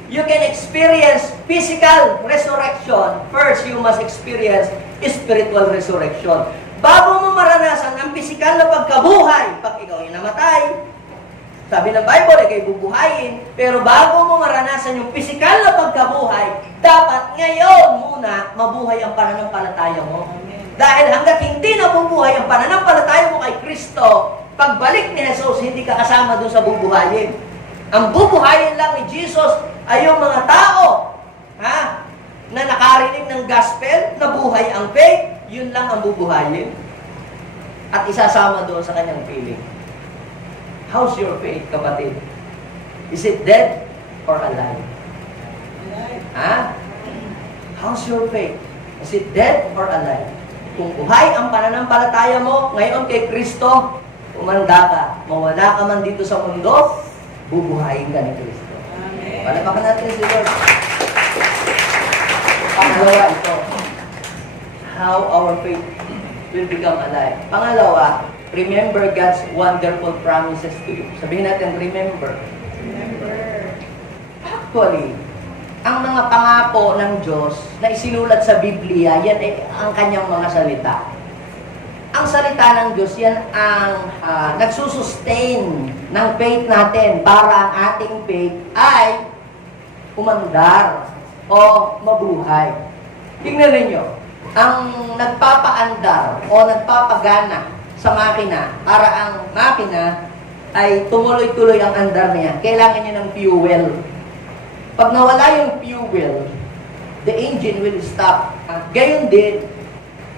you can experience physical resurrection, first you must experience spiritual resurrection. Bago mo maranasan ang physical na pagkabuhay, pag ikaw ay namatay, sabi ng Bible, ay kayo bubuhayin, pero bago mo maranasan yung physical na pagkabuhay, dapat ngayon muna mabuhay ang pananampalataya mo. Dahil hanggat hindi nabubuhay ang pananampalataya mo kay Kristo, pagbalik ni Jesus, hindi ka kasama doon sa bubuhayin. Ang bubuhayin lang ni Jesus ay yung mga tao na nakarinig ng gospel, nabuhay ang faith, yun lang ang bubuhayin. At isasama doon sa kanyang feeling. How's your faith, kapatid? Is it dead or alive? How's your faith? Is it dead or alive? Kung buhay ang pananampalataya mo ngayon kay Kristo, umanda ka, mawala ka man dito sa mundo, bubuhayin ka ni Kristo. Palapakan natin si Lord. Pangalawa ito. how our faith will become alive. Pangalawa, remember God's wonderful promises to you. Sabihin natin, remember. Actually, ang mga pangako ng Diyos na isinulat sa Biblia, yan ay ang kanyang mga salita. Ang salita ng Diyos, yan ang nagsusustain ng faith natin para ang ating faith ay umandar o mabuhay. Tingnan ninyo, ang nagpapaandar o nagpapagana sa makina para ang makina ay tumuloy-tuloy ang andar niya. Kailangan niya ng fuel. Pag nawala yung fuel, the engine will stop. Gayon din,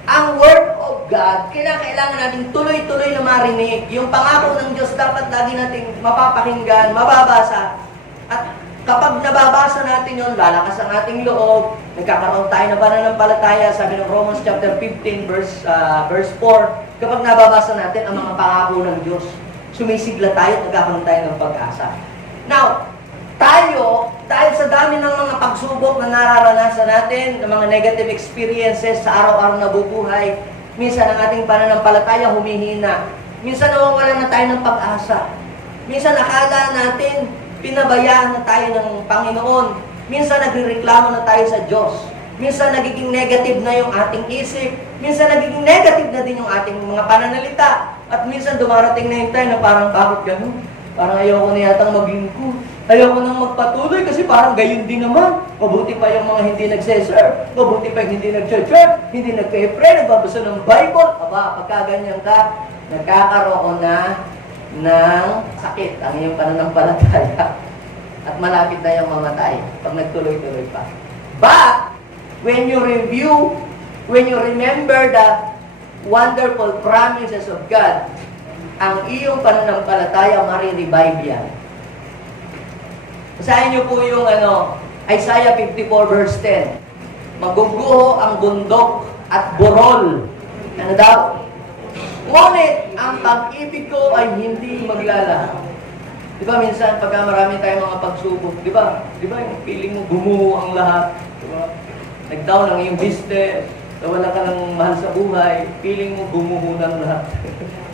ang Word of God, kailangan natin tuloy-tuloy na marinig. Yung pangako ng Diyos dapat lagi nating mapapakinggan, mababasa. At kapag nababasa natin yun, lalakas ang ating loob, nagkakaroon tayo ng pananampalataya, sabi ng Romans chapter 15, verse 4, kapag nababasa natin ang mga pangako ng Diyos, sumisigla tayo at nagkakaroon tayo ng pag-asa. Now, tayo, dahil sa dami ng mga pagsubok na nararanasan natin, ng mga negative experiences sa araw-araw na bubuhay, minsan ang ating pananampalataya humihina. Minsan nawawala na tayo ng pag-asa. Minsan akala natin, pinabayaan na tayo ng Panginoon. Minsan nagrereklamo na tayo sa Diyos. Minsan nagiging negative na yung ating isip. Minsan nagiging negative na din yung ating mga pananalita. At minsan dumarating na yung time na parang bakit ganun? Parang ayoko na yatang maglingkod. Ayoko nang magpatuloy kasi parang gayon din naman. Mabuti pa yung mga hindi nagse-serve. Mabuti pa yung hindi nag-church, hindi nagpe-pray, nagbabasa ng Bible. Aba, pagka ganyan ka, nagkakaroon na ng sakit ang iyong pananampalataya. At malapit na yung mamatay pag nagtuloy-tuloy pa. But, when you review, when you remember the wonderful promises of God, ang iyong pananampalataya marirevive yan. Basahin niyo po yung Isaiah 54 verse 10. Maguguho ang bundok at burol. Ano daw? Ngunit ang pag-ibig ko ay hindi maglalaho. Di ba minsan pagka marami tayong mga pagsubok, di ba? Di ba yung feeling mo gumuho ang lahat? Di ba? Nag-down ang iyong business, nawala ka ng mahal sa buhay, feeling mo gumuho ng lahat.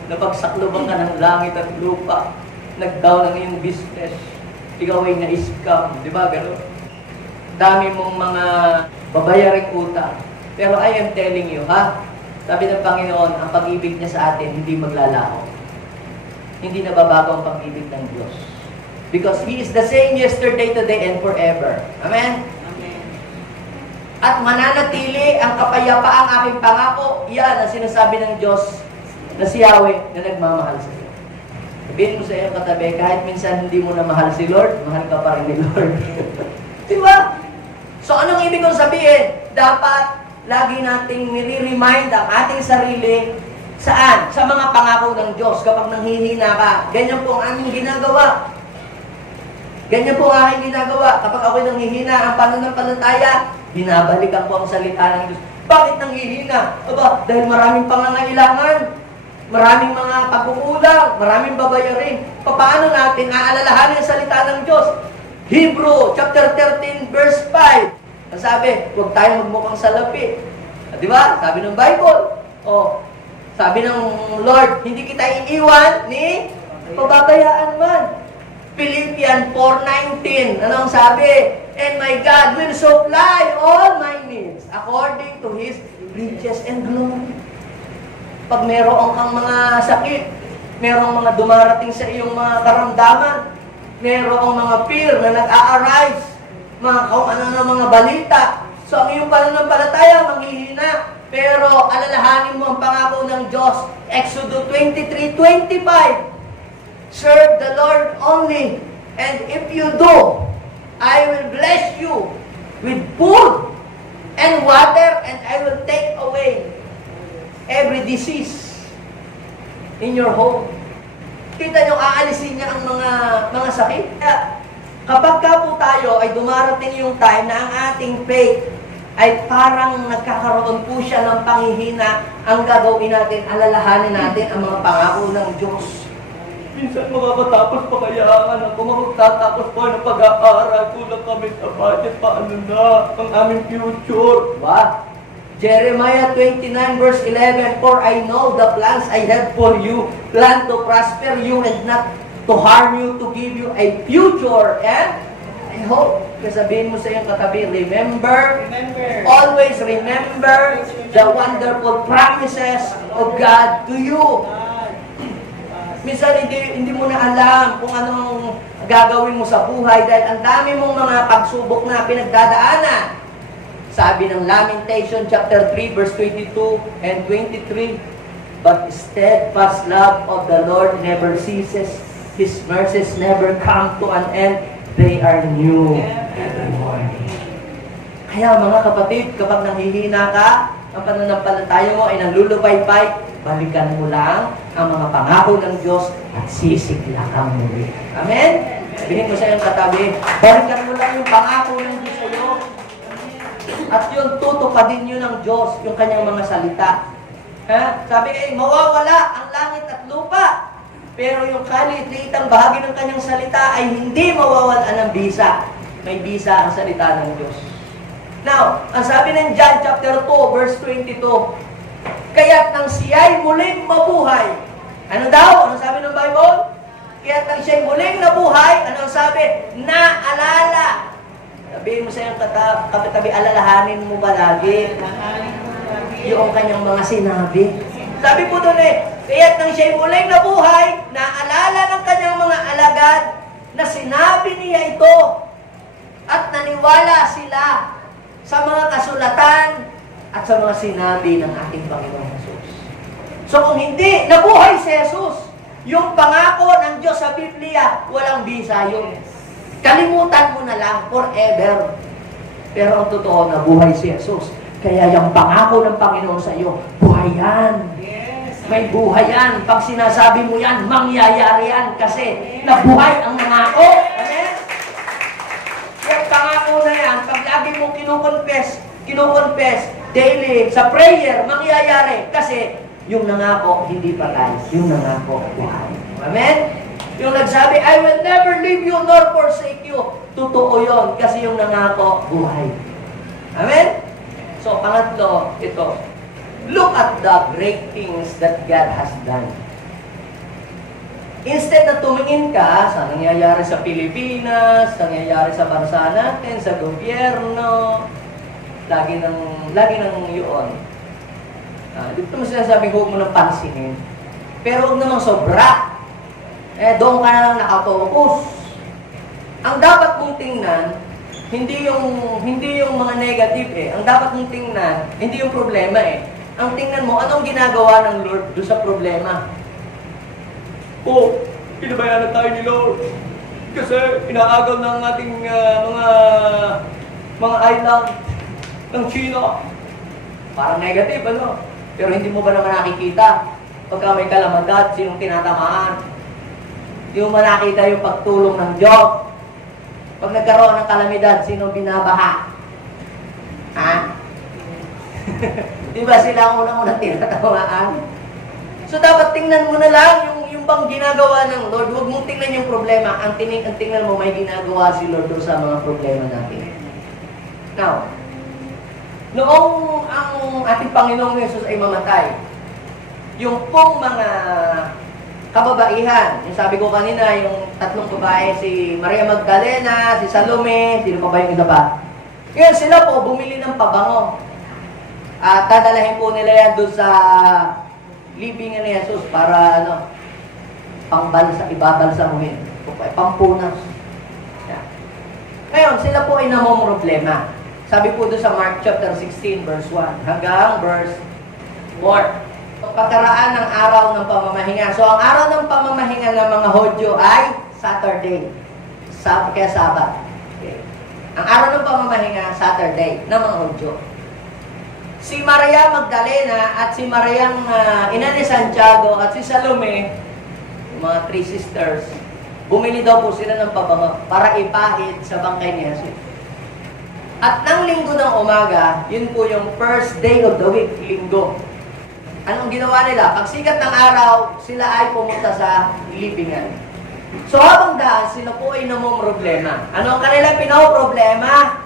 Napagsakloban ka ng langit at lupa, nag-down ang iyong business, ikaw ay na-scam, di ba gano'n? Dami mong mga babayaring utang. Pero I am telling you, sabi ng Panginoon, ang pag-ibig niya sa atin hindi maglalaho. Hindi nababago ang pag-ibig ng Diyos. Because He is the same yesterday, today, and forever. Amen? Amen. At mananatili ang kapayapaang aking pangako, yan ang sinasabi ng Diyos na si Yahweh na nagmamahal sa iyo. Sabihin mo sa iyong katabi, kahit minsan hindi mo na mahal si Lord, mahal ka pa rin ni Lord. Diba? So anong ibig kong sabihin? Dapat lagi nating nire-remind ang ating sarili saan? Sa mga pangako ng Diyos kapag nanghihina ka. Ganyan po ang aming ginagawa. Ganyan po ang aking ginagawa. Kapag ako'y nanghihina, ang pananampalataya, binabalikan ko ang salita ng Diyos. Bakit nanghihina? Aba, dahil maraming pangangailangan. Maraming mga pagkukulang, maraming babayarin. Paano natin aalalahanin ang salita ng Diyos? Hebrew chapter 13 verse 5. Ang sabi, huwag tayong magmukhang salapi. Di ba? Sabi ng Bible. Sabi ng Lord, hindi kita iiwan ni pababayaan man. Philippians 4:19. Anong sabi? And my God will supply all my needs according to His riches and glory. Pag meron kang mga sakit, merong mga dumarating sa iyong mga karamdaman, merong mga fear na nag-a-arise, kung ano na mga balita. So ang iyong pananampalataya manghihina. Pero alalahanin mo ang pangako ng Diyos. Exodus 23:25. Serve the Lord only. And if you do, I will bless you with food and water, and I will take away every disease in your home. Kita nyo, aalisin niya ang mga sakit. Kapag ka po tayo ay dumarating yung time na ang ating faith ay parang nagkakaroon po siya ng panghihina, ang gagawin natin, alalahanin natin ang mga pangako ng Diyos. Minsan makakatapos pa kaya ang anak ko, magtatapos pa ng pag-aaral, kulang kami sa budget, paano na ang aming future. Diba? Jeremiah 29 verse 11, For I know the plans I have for you, plan to prosper you and not to harm you, to give you a future and I hope. Sabihin mo sa iyong katabi, remember, always remember the wonderful promises of God to you. Minsan hindi mo na alam kung anong gagawin mo sa buhay dahil ang dami mong mga pagsubok na pinagdadaanan. Sabi ng Lamentation chapter 3 verse 22 and 23, But steadfast love of the Lord never ceases, His mercies never come to an end, they are new every morning. Kaya mga kapatid, kapag nanghihina ka, ang pananampalataya mo ay nalulubaybay, balikan mo lang ang mga pangako ng Diyos at sisigla kang muli. Amen? Sabihin mo sa iyong katabi, balikan mo lang yung pangako ng Diyos sa iyo. At yun, tutupadin yun ng Diyos, yung kanyang mga salita. Sabi mawawala ang langit at lupa. Pero yung kalit-litang bahagi ng kanyang salita ay hindi mawawalan ng bisa. May bisa ang salita ng Diyos. Now, ang sabi ng John chapter 2, verse 22, Kaya't nang siya'y muling mabuhay. Ano daw? Ano sabi ng Bible? Kaya't nang siya'y muling nabuhay, ano sabi? Naalala. Sabihin mo sa iyong kapitabi, alalahanin mo ba lagi? Yung kanyang mga sinabi. Sabi po doon kaya't nang siya'y muling nabuhay, naalala ng kanyang mga alagad na sinabi niya ito at naniwala sila sa mga kasulatan at sa mga sinabi ng ating Panginoong Jesus. So kung hindi nabuhay si Jesus, yung pangako ng Diyos sa Biblia, walang bisa yun. Kalimutan mo na lang forever. Pero ang totoo, nabuhay si Jesus. Kaya yung pangako ng Panginoon sa iyo, buhay yan. May buhay yan. Pag sinasabi mo yan, mangyayari yan kasi nabuhay ang nangako. Amen? Yung pangako na yan, pag lagi mo kinukonfess daily sa prayer, mangyayari kasi yung nangako, hindi patay. Yung nangako, buhay. Amen? Yung nagsabi, I will never leave you nor forsake you. Totoo yun kasi yung nangako, buhay. Amen? So, pangatlo, ito. Look at the great things that God has done. Instead na tumingin ka sa nangyayari sa Pilipinas, nangyayari sa bansa natin, sa gobyerno, lagi nang yun. Dito mo sinasabi, huwag mo nang pansinin. Pero huwag namang sobra. Doon ka na lang nakafocus. Ang dapat mong tingnan, hindi yung mga negative Ang dapat mong tingnan, hindi yung problema Ang tingnan mo, anong ginagawa ng Lord doon sa problema? Pinabayaan na tayo ni Lord. Kasi inaagaw ng ating mga island ng China. Parang negative, Pero hindi mo ba naman nakikita? Pagka may kalamidad, sinong tinatamaan? Hindi mo ba nakita yung pagtulong ng Diyos? Pag nagkaroon ng kalamidad, sinong binabaha? Di ba sila ang unang-unang tinatamaan? So dapat tingnan mo na lang yung bang ginagawa ng Lord. Huwag mong tingnan yung problema. Ang tingnan mo, may ginagawa si Lord doon sa mga problema natin. Now, noong ang ating Panginoong Jesus ay mamatay, yung pong mga kababaihan, yung sabi ko kanina, yung tatlong babae, si Maria Magdalena, si Salome, sino pa ba yung iba pa? Ngayon sila po, bumili ng pabango. At dadalahin po nila yan doon sa libingan ni Jesus para ibabalsamuhin. Pampunas. Yan. Ngayon, sila po ay namomroblema. Sabi po doon sa Mark chapter 16 verse 1 hanggang verse 4. Pagkaraan ng araw ng pamamahinga. So, ang araw ng pamamahinga ng mga Hodyo ay Saturday. Kaya Sabat. Okay. Ang araw ng pamamahinga, Saturday, ng mga Hodyo. Si Maria Magdalena at si Mariang ina ni Santiago at si Salome, yung mga three sisters, bumili daw po sila ng pabango para ipahid sa bangkay ni Jesus. At ng linggo ng umaga, yun po yung first day of the week, linggo. Anong ginawa nila? Pag sikat ng araw, sila ay pumunta sa libingan. So habang daan, sila po ay namumroblema. Ano ang kanilang pinaw-problema?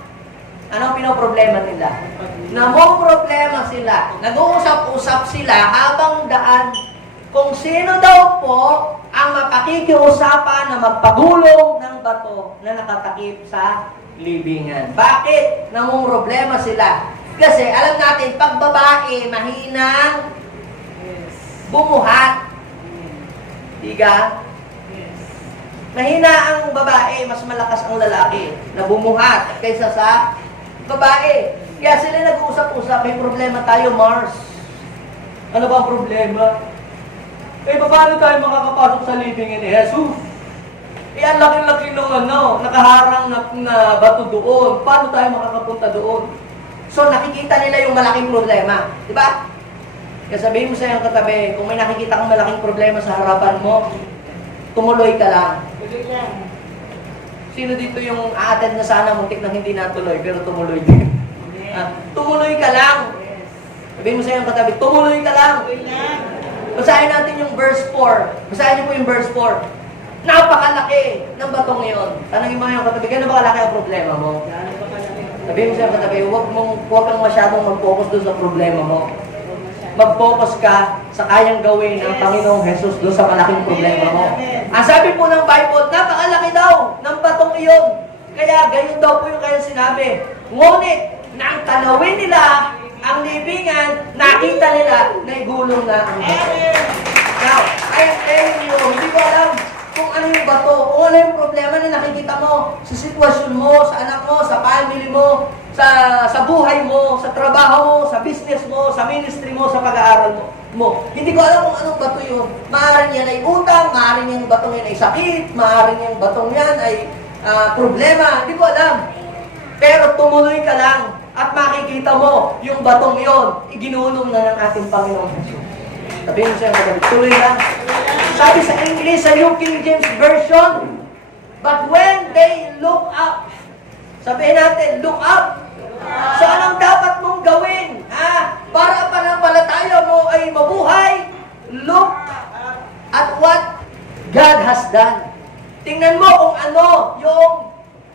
Anong pinoproblema nila? Namomroblema sila. Nag-uusap-usap sila habang daan kung sino daw po ang mapakikiusapan na magpagulong ng bato na nakatakip sa libingan. Bakit? Namomroblema sila. Kasi alam natin, pag babae, mahinang bumuhat. Diga? Mahina ang babae, mas malakas ang lalaki na bumuhat kaysa sa babae. Kaya sila nag-uusap-usap, may problema tayo, Mars. Ano ba ang problema? Paano tayo makakapasok sa libingan ni Jesus? Ang laki-laki ng nakaharang na bato doon. Paano tayo makakapunta doon? So, nakikita nila yung malaking problema. Diba? Kaya sabihin mo sa iyong katabi, kung may nakikita kang malaking problema sa harapan mo, tumuloy ka lang. Sino dito yung a-attend na sana muntik na hindi natuloy, pero tumuloy din? Tumuloy ka lang. Sabihin mo sa iyong katabi, tumuloy ka lang. Basahin natin yung verse 4. Basahin niyo po yung verse 4. Napakalaki ng batong iyon. Tanangin mo yung katabi, gano'n ba kalaki ang problema mo? Sabihin mo sa iyong katabi, huwag kang masyadong mag-focus doon sa problema mo. Mag-focus ka sa kayang gawin ng Panginoong Jesus doon sa malaking problema mo. Ang sabi po ng Bible, napakalaki daw ng batong iyon. Kaya gayon daw po yung kayang sinabi. Ngunit, nang tanawin nila ang libingan, nakita nila na igulong na ang bato. Now, I am telling you, hindi ko alam kung ano yung bato, kung ano yung problema na nakikita mo sa sitwasyon mo, sa anak mo, sa family mo, sa buhay mo, sa trabaho mo, sa business mo, sa ministry mo, sa pag-aaral mo. Hindi ko alam kung anong bato yun. Maaaring yan ay utang, maaaring yung batong yan ay sakit, maaaring yung batong yan ay problema. Hindi ko alam. Pero tumuloy ka lang at makikita mo yung batong yon, iginulong na ng ating Panginoong Jesus. Sabihin mo siya, tuloy lang. Sabi sa English, sa New King James Version, but when they look up, sabihin natin, look up. So anong dapat mong gawin? Para panampalataya mo ay mabuhay, look at what God has done. Tingnan mo kung ano yung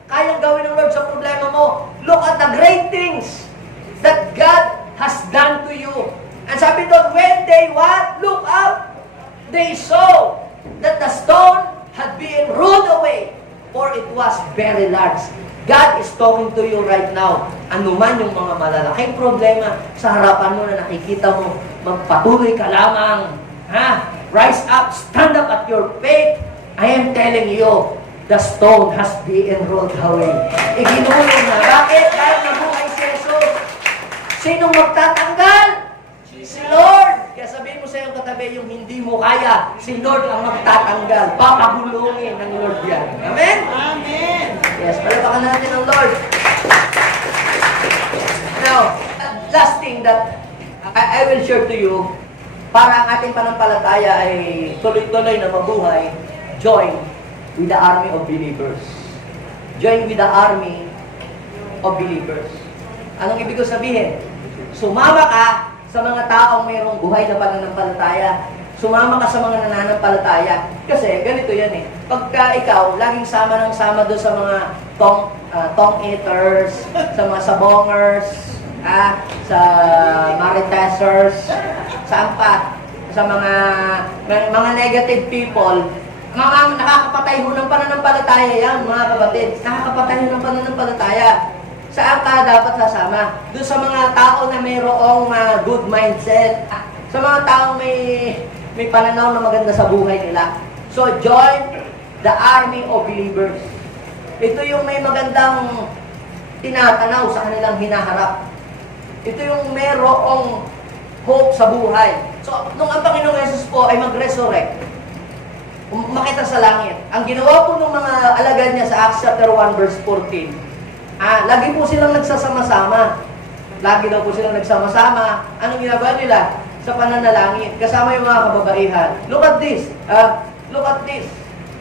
kayang gawin ng Lord sa problema mo. Look at the great things that God has done to you. And sabi doon, when they what? Look up, they saw that the stone had been rolled away, for it was very large. God is talking to you right now. Ano man yung mga malalaking problema sa harapan mo na nakikita mo, magpatuloy ka lamang. Rise up, stand up at your faith. I am telling you, the stone has been rolled away. Iginulong na. Bakit? Dahil nabuhay si Jesus. Sinong magtatanggal? Si Lord. Kaya sabihin mo sa iyong katabi, yung hindi mo kaya, si Lord ang magtatanggal. Papagulungin ng Lord yan. Amen? Amen. Yes, palapakan natin ang Lord. Now, last thing that I will share to you, para ang ating panampalataya ay tuloy-tuloy na mabuhay, join with the army of believers. Join with the army of believers. Anong ibig ko sabihin? Sumama ka sa mga taong mayroong buhay na pananampalataya. Sumama ka sa mga nananampalataya. Kasi ganito yan eh. Pagka ikaw, laging sama ng sama doon sa mga tong eaters, sa mga sabongers, sa maritasers, saan pa? Sa mga negative people, mga nakakapatay ho ng pananampalataya yan, mga kapatid. Nakakapatay ho ng pananampalataya. Saan ka dapat sasama? Doon sa mga tao na mayroong good mindset. Sa mga tao may pananaw na maganda sa buhay nila. So, join the army of believers. Ito yung may magandang tinatanaw sa kanilang hinaharap. Ito yung mayroong hope sa buhay. So, nung ang Panginoong Jesus po ay mag-resurrect, makita sa langit. Ang ginawa po ng mga alagad niya sa Acts chapter 1 verse 14, lagi po silang nagsasama-sama. Lagi daw po silang nagsama-sama. Anong ginagawa nila? Sa pananalangin. Kasama yung mga kababaihan. Look at this. Look at this.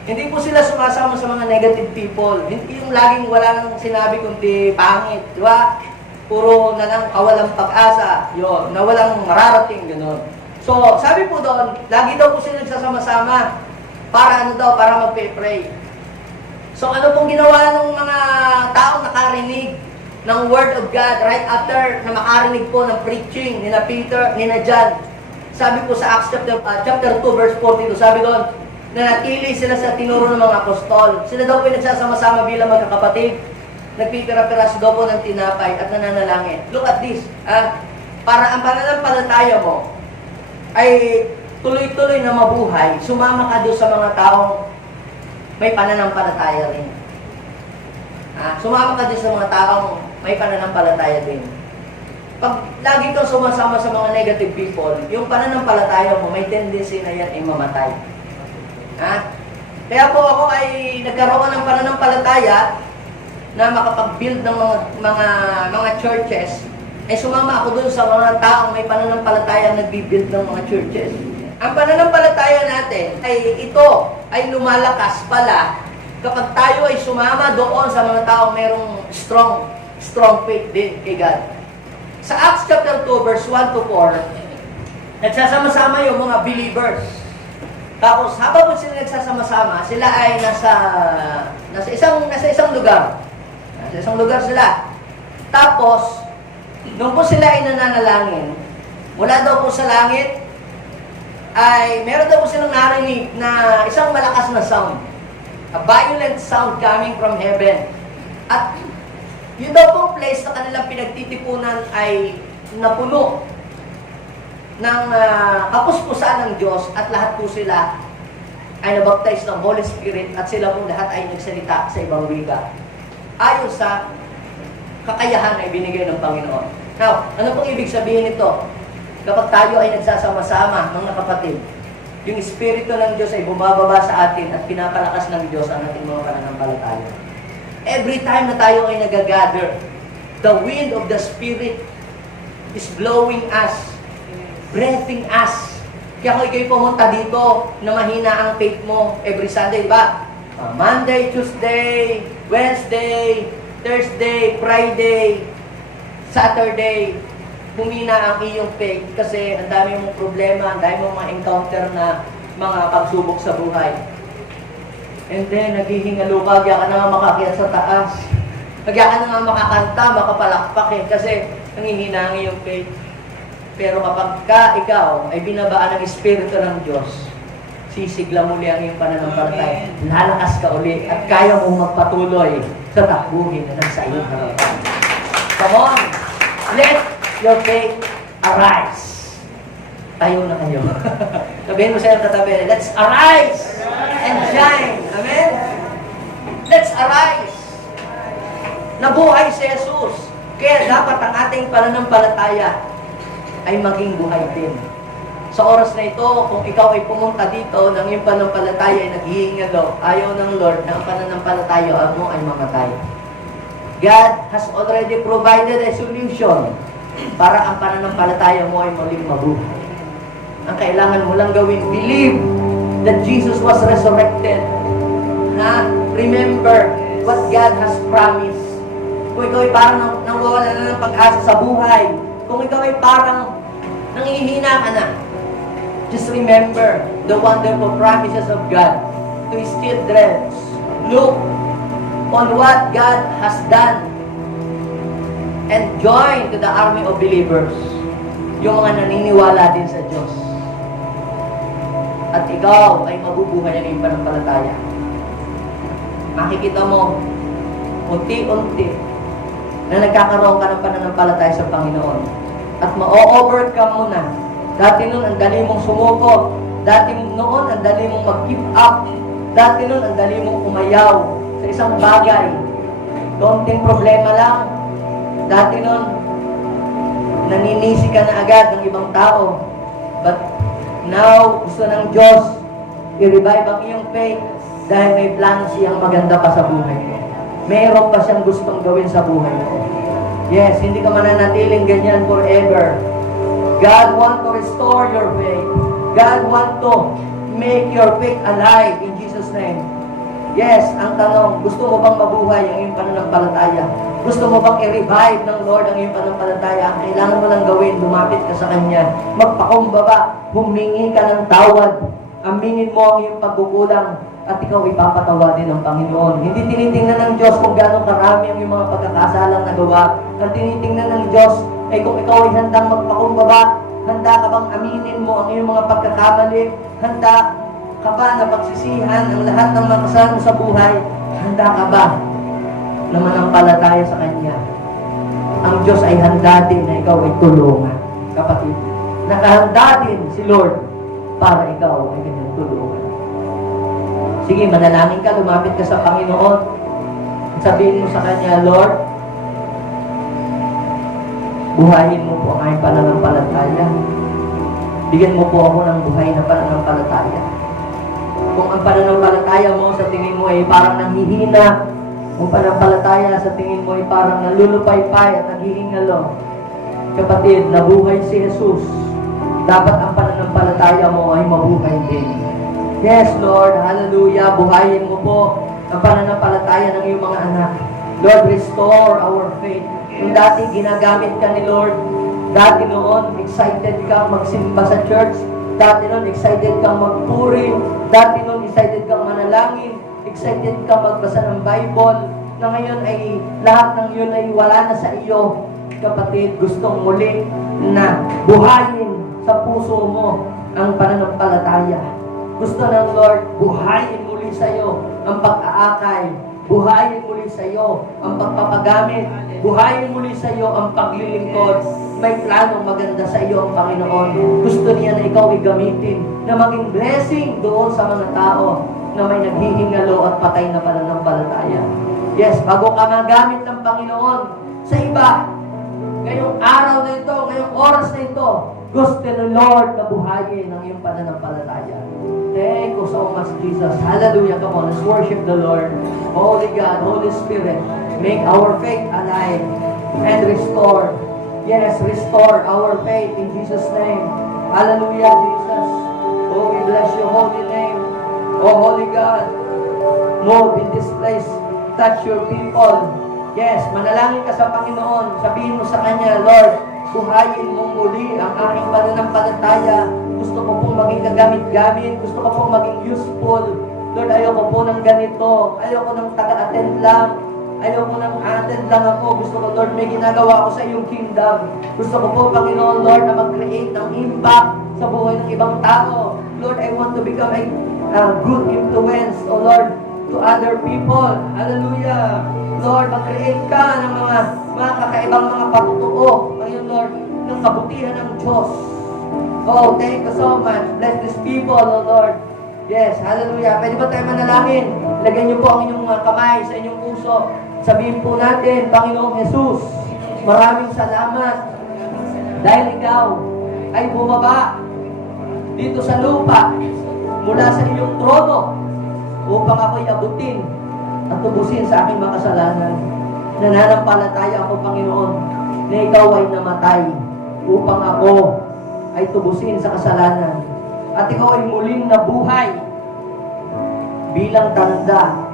Hindi po sila sumasama sa mga negative people. Hindi yung laging wala nang sinabi kundi pangit. Di ba? Puro na lang kawalang pag-asa. Yun. Na walang mararating. Ganun. So, sabi po doon, lagi daw po sila nagsasama-sama. Para ano daw? Para mag-pray. So, ano pong ginawa ng mga taong nakarinig ng Word of God right after na makarinig po ng preaching ni na Peter, ni na John. Sabi po sa Acts chapter 2 verse 42, sabi doon, nanatili sila sa tinuro ng mga apostol. Sila daw po nagsasama-sama bilang magkakapatid. Nagpipira-piraso daw po ng tinapay at nananalangin. Look at this. Para ang pananampalataya mo ay tuloy-tuloy na mabuhay, sumama ka doon sa mga taong may pananampalataya rin. Sumama ka doon sa mga taong may pananampalataya din. Pag lagi kang sumasama sa mga negative people, yung pananampalataya mo, may tendency na yan ay mamatay. Kaya po ako ay nagkaroon ng pananampalataya na makapag-build ng mga churches, ay sumama ako dun sa mga taong may pananampalataya nagbi-build ng mga churches. Ang pananampalataya natin ay ito ay lumalakas pala kapag tayo ay sumama doon sa mga taong mayroong strong faith din kay God. Sa Acts chapter 2 verse 1 to 4, nagsasama-sama yung mga believers. Tapos habang po sila nagsasama-sama, sila ay nasa isang lugar. Nasa isang lugar sila. Tapos nung po sila ay nananalangin, mula daw po sa langit, ay meron daw po silang narinig na isang malakas na sound. A violent sound coming from heaven. At yun daw pong place na kanilang pinagtitipunan ay napuno ng kapuspusan ng Diyos at lahat po sila ay nabaptize ng Holy Spirit at sila pong lahat ay nagsalita sa ibang wika. Ayon sa kakayahan na ibinigay ng Panginoon. Now, ano pong ibig sabihin nito? Kapag tayo ay nagsasama-sama, mga kapatid, yung Espiritu ng Diyos ay bumababa sa atin at pinapalakas ng Diyos ang ating mga pananampalataya. Every time na tayo ay nagagather, the wind of the Spirit is blowing us, breathing us. Kaya kung ikaw'y pumunta dito na mahina ang faith mo every Sunday, ba? Monday, Tuesday, Wednesday, Thursday, Friday, Saturday, humina ang iyong faith kasi ang dami mong problema, ang dami mong ma-encounter na mga pagsubok sa buhay. And then, naghihingalo ka, kaya ka na nga makakiyat sa taas. Kaya ka na nga makakanta, makapalakpak kasi nangihina ang iyong faith. Pero kapag ikaw ay binabaan ng Espiritu ng Diyos, sisigla muli ang iyong pananampalataya. Lalakas ka uli at kaya mong magpatuloy sa takbuhin na nasa iyong harapan. Come on! Let your faith arise. Tayo na kayo. Sabihin mo sa iyong katabi, let's arise and shine. Amen? Let's arise. Nabuhay si Jesus. Kaya dapat ang ating pananampalataya ay maging buhay din. Sa oras na ito, kung ikaw ay pumunta dito ng iyong pananampalataya ay naghihingalo, ayaw ng Lord na ang pananampalataya mo ay mamatay. God has already provided a solution para ang pananampalataya mo ay muling mabuhay. Ang kailangan mo lang gawin, believe that Jesus was resurrected. Remember what God has promised. Kung ikaw ay parang nawawala na ng pag-asa sa buhay, kung ikaw ay parang nangihina ka na, just remember the wonderful promises of God to His children. Look on what God has done and join to the army of believers, yung mga naniniwala din sa Diyos. At ikaw ay mabubuhay ang iyong pananampalataya. Makikita mo, unti-unti, na nagkakaroon ka ng pananampalataya sa Panginoon. At ma-overcome mo na. Dati noon, ang dali mong sumuko. Dati noon, ang dali mong mag-give up. Dati noon, ang dali mong umayaw sa isang bagay. Konting problema lang. Dati noon, naninisi ka na agad ng ibang tao. But now, gusto ng Diyos i-revive ang iyong faith dahil may plano siyang maganda pa sa buhay mo. Mayroon pa siyang gustong gawin sa buhay mo. Yes, hindi ka mananatiling ganyan forever. God want to restore your faith. God want to make your faith alive in Jesus' name. Yes, ang tanong, gusto mo bang mabuhay ang iyong pananampalataya? Gusto mo bang i-revive ng Lord ang iyong pananampalataya? Ang kailangan mo lang gawin, lumapit ka sa Kanya, magpakumbaba, humingi ka ng tawad, Aminin mo ang iyong pagkukulang at ikaw ipapatawarin ng Panginoon. Hindi tinitingnan ng Diyos kung gaano karami ang iyong mga pagkakasalang nagawa. Ang tinitingnan ng Diyos ay kung ikaw ay handang magpakumbaba, handa ka bang aminin mo ang iyong mga pagkakamali, handa ka ba na pagsisihan ang lahat ng mga kasalanan mo sa buhay, handa ka ba na manampalataya sa Kanya? Ang Diyos ay handa din na ikaw ay tulungan. Kapatid, nakahanda din si Lord para ikaw ay kanyang tulungan. Sige, manalangin ka, lumapit ka sa Panginoon. Sabihin mo sa Kanya, Lord, buhayin mo po ang aking pananampalataya. Bigyan mo po ako ng buhay na pananampalataya. Kung ang pananampalataya mo sa tingin mo ay parang nanghihina, kung pananampalataya sa tingin mo ay parang nalulupaypay at naghihingalo, kapatid, nabuhay si Jesus. Dapat ang pananampalataya mo ay mabuhay din. Yes, Lord, hallelujah, buhayin mo po ang pananampalataya ng iyong mga anak. Lord, restore our faith. Kung dati ginagamit ka ni Lord, dati noon, excited kang magsimba sa church, dati noon, excited kang magpuri, dati noon, excited kang manalangin, excited kang magbasa ng Bible, na ngayon ay lahat ng yun ay wala na sa iyo. Kapatid, gustong muli na buhayin sa puso mo ang pananampalataya. Gusto ng Lord, buhayin muli sa iyo ang pag-aakay, buhayin muli sa iyo ang pagpapagamit, buhayin muli sa iyo ang paglilingkod. May planong maganda sa iyo ang Panginoon. Gusto niya na ikaw ay gamitin na maging blessing doon sa mga tao na may naghihingalo at patay na pananampalataya. Yes, bago ka magamit ng Panginoon sa iba, ngayong araw na ito, ngayong oras na ito, gusto ng Lord na buhayin ang iyong pananampalataya. Thank you so much, Jesus. Hallelujah. Come on, let's worship the Lord. Holy God, Holy Spirit, make our faith alive and restore. Yes, restore our faith in Jesus' name. Hallelujah, Jesus. Oh, we bless your holy name. Oh, Holy God, move in this place. Touch your people. Yes, manalangin ka sa Panginoon. Sabihin mo sa Kanya, Lord, buhayin mong muli ang aking pananampalataya. Gusto ko pong maging kagamit-gamit. Gusto ko pong maging useful. Lord, ayoko po ng ganito. Ayoko ng taga-attend lang. Ayoko nang attend lang ako. Gusto ko, Lord, may ginagawa ko sa iyong kingdom. Gusto ko po, Panginoon, Lord, na mag-create ng impact sa buhay ng ibang tao. Lord, I want to become a good influence, oh Lord, to other people. Hallelujah. Lord, mag-create ka ng mga kakaibang mga patutuo. Ngayon, Lord, ng kabutihan ng Diyos. Oh, thank you so much. Bless these people, oh Lord. Yes, hallelujah. Pwede ba tayo manalangin? Lagyan niyo po ang inyong mga kamay sa inyong puso. Sabihin po natin, Panginoong Jesus, maraming salamat dahil ikaw ay bumaba dito sa lupa mula sa iyong trono upang ako'y abutin at tubusin sa aking mga kasalanan. Nananampalataya ako, Panginoon, na ikaw ay namatay upang ako ay tubusin sa kasalanan. At ikaw ay muling nabuhay bilang tanda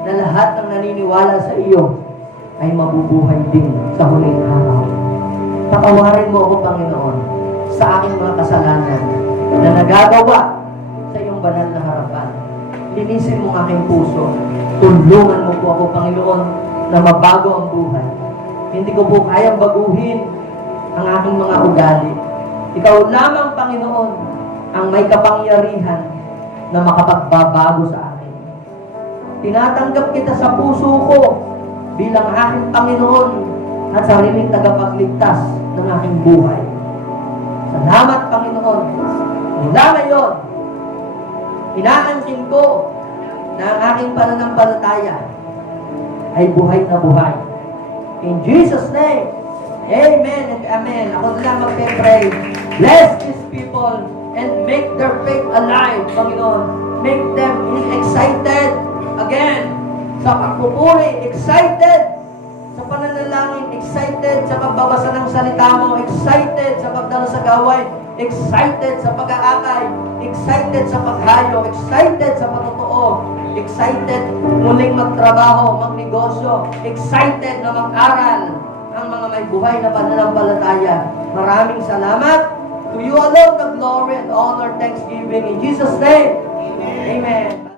na lahat ng naniniwala sa iyo ay mabubuhay din sa huling araw. Patawarin mo ako, Panginoon, sa aking mga kasalanan na nagagawa sa iyong banal na harapan. Linisin mo ang aking puso. Tulungan mo po ako, Panginoon, na mabago ang buhay. Hindi ko po kayang baguhin ang aking mga ugali. Ikaw lamang, Panginoon, ang may kapangyarihan na makapagbabago sa akin. Tinatanggap kita sa puso ko bilang aking Panginoon at sariling tagapagligtas ng aking buhay. Salamat, Panginoon. Mula ngayon, inaansin ko na ang aking pananampalataya ay buhay na buhay. In Jesus' name, amen and amen. Ako lang magpe-pray. Bless these people and make their faith alive, Panginoon. Make them excited again sa pagpupuri, excited sa pananalangin, excited sa pagbabasa ng salita mo, excited sa pagdalo sa gaway, excited sa pag-aakay, excited sa paghayo, excited sa patotoo, excited muling magtrabaho, magnegosyo, excited na mag-aral ang mga may buhay na pananampalataya. Maraming salamat To you alone the glory and honor, thanksgiving. In Jesus' name, Amen.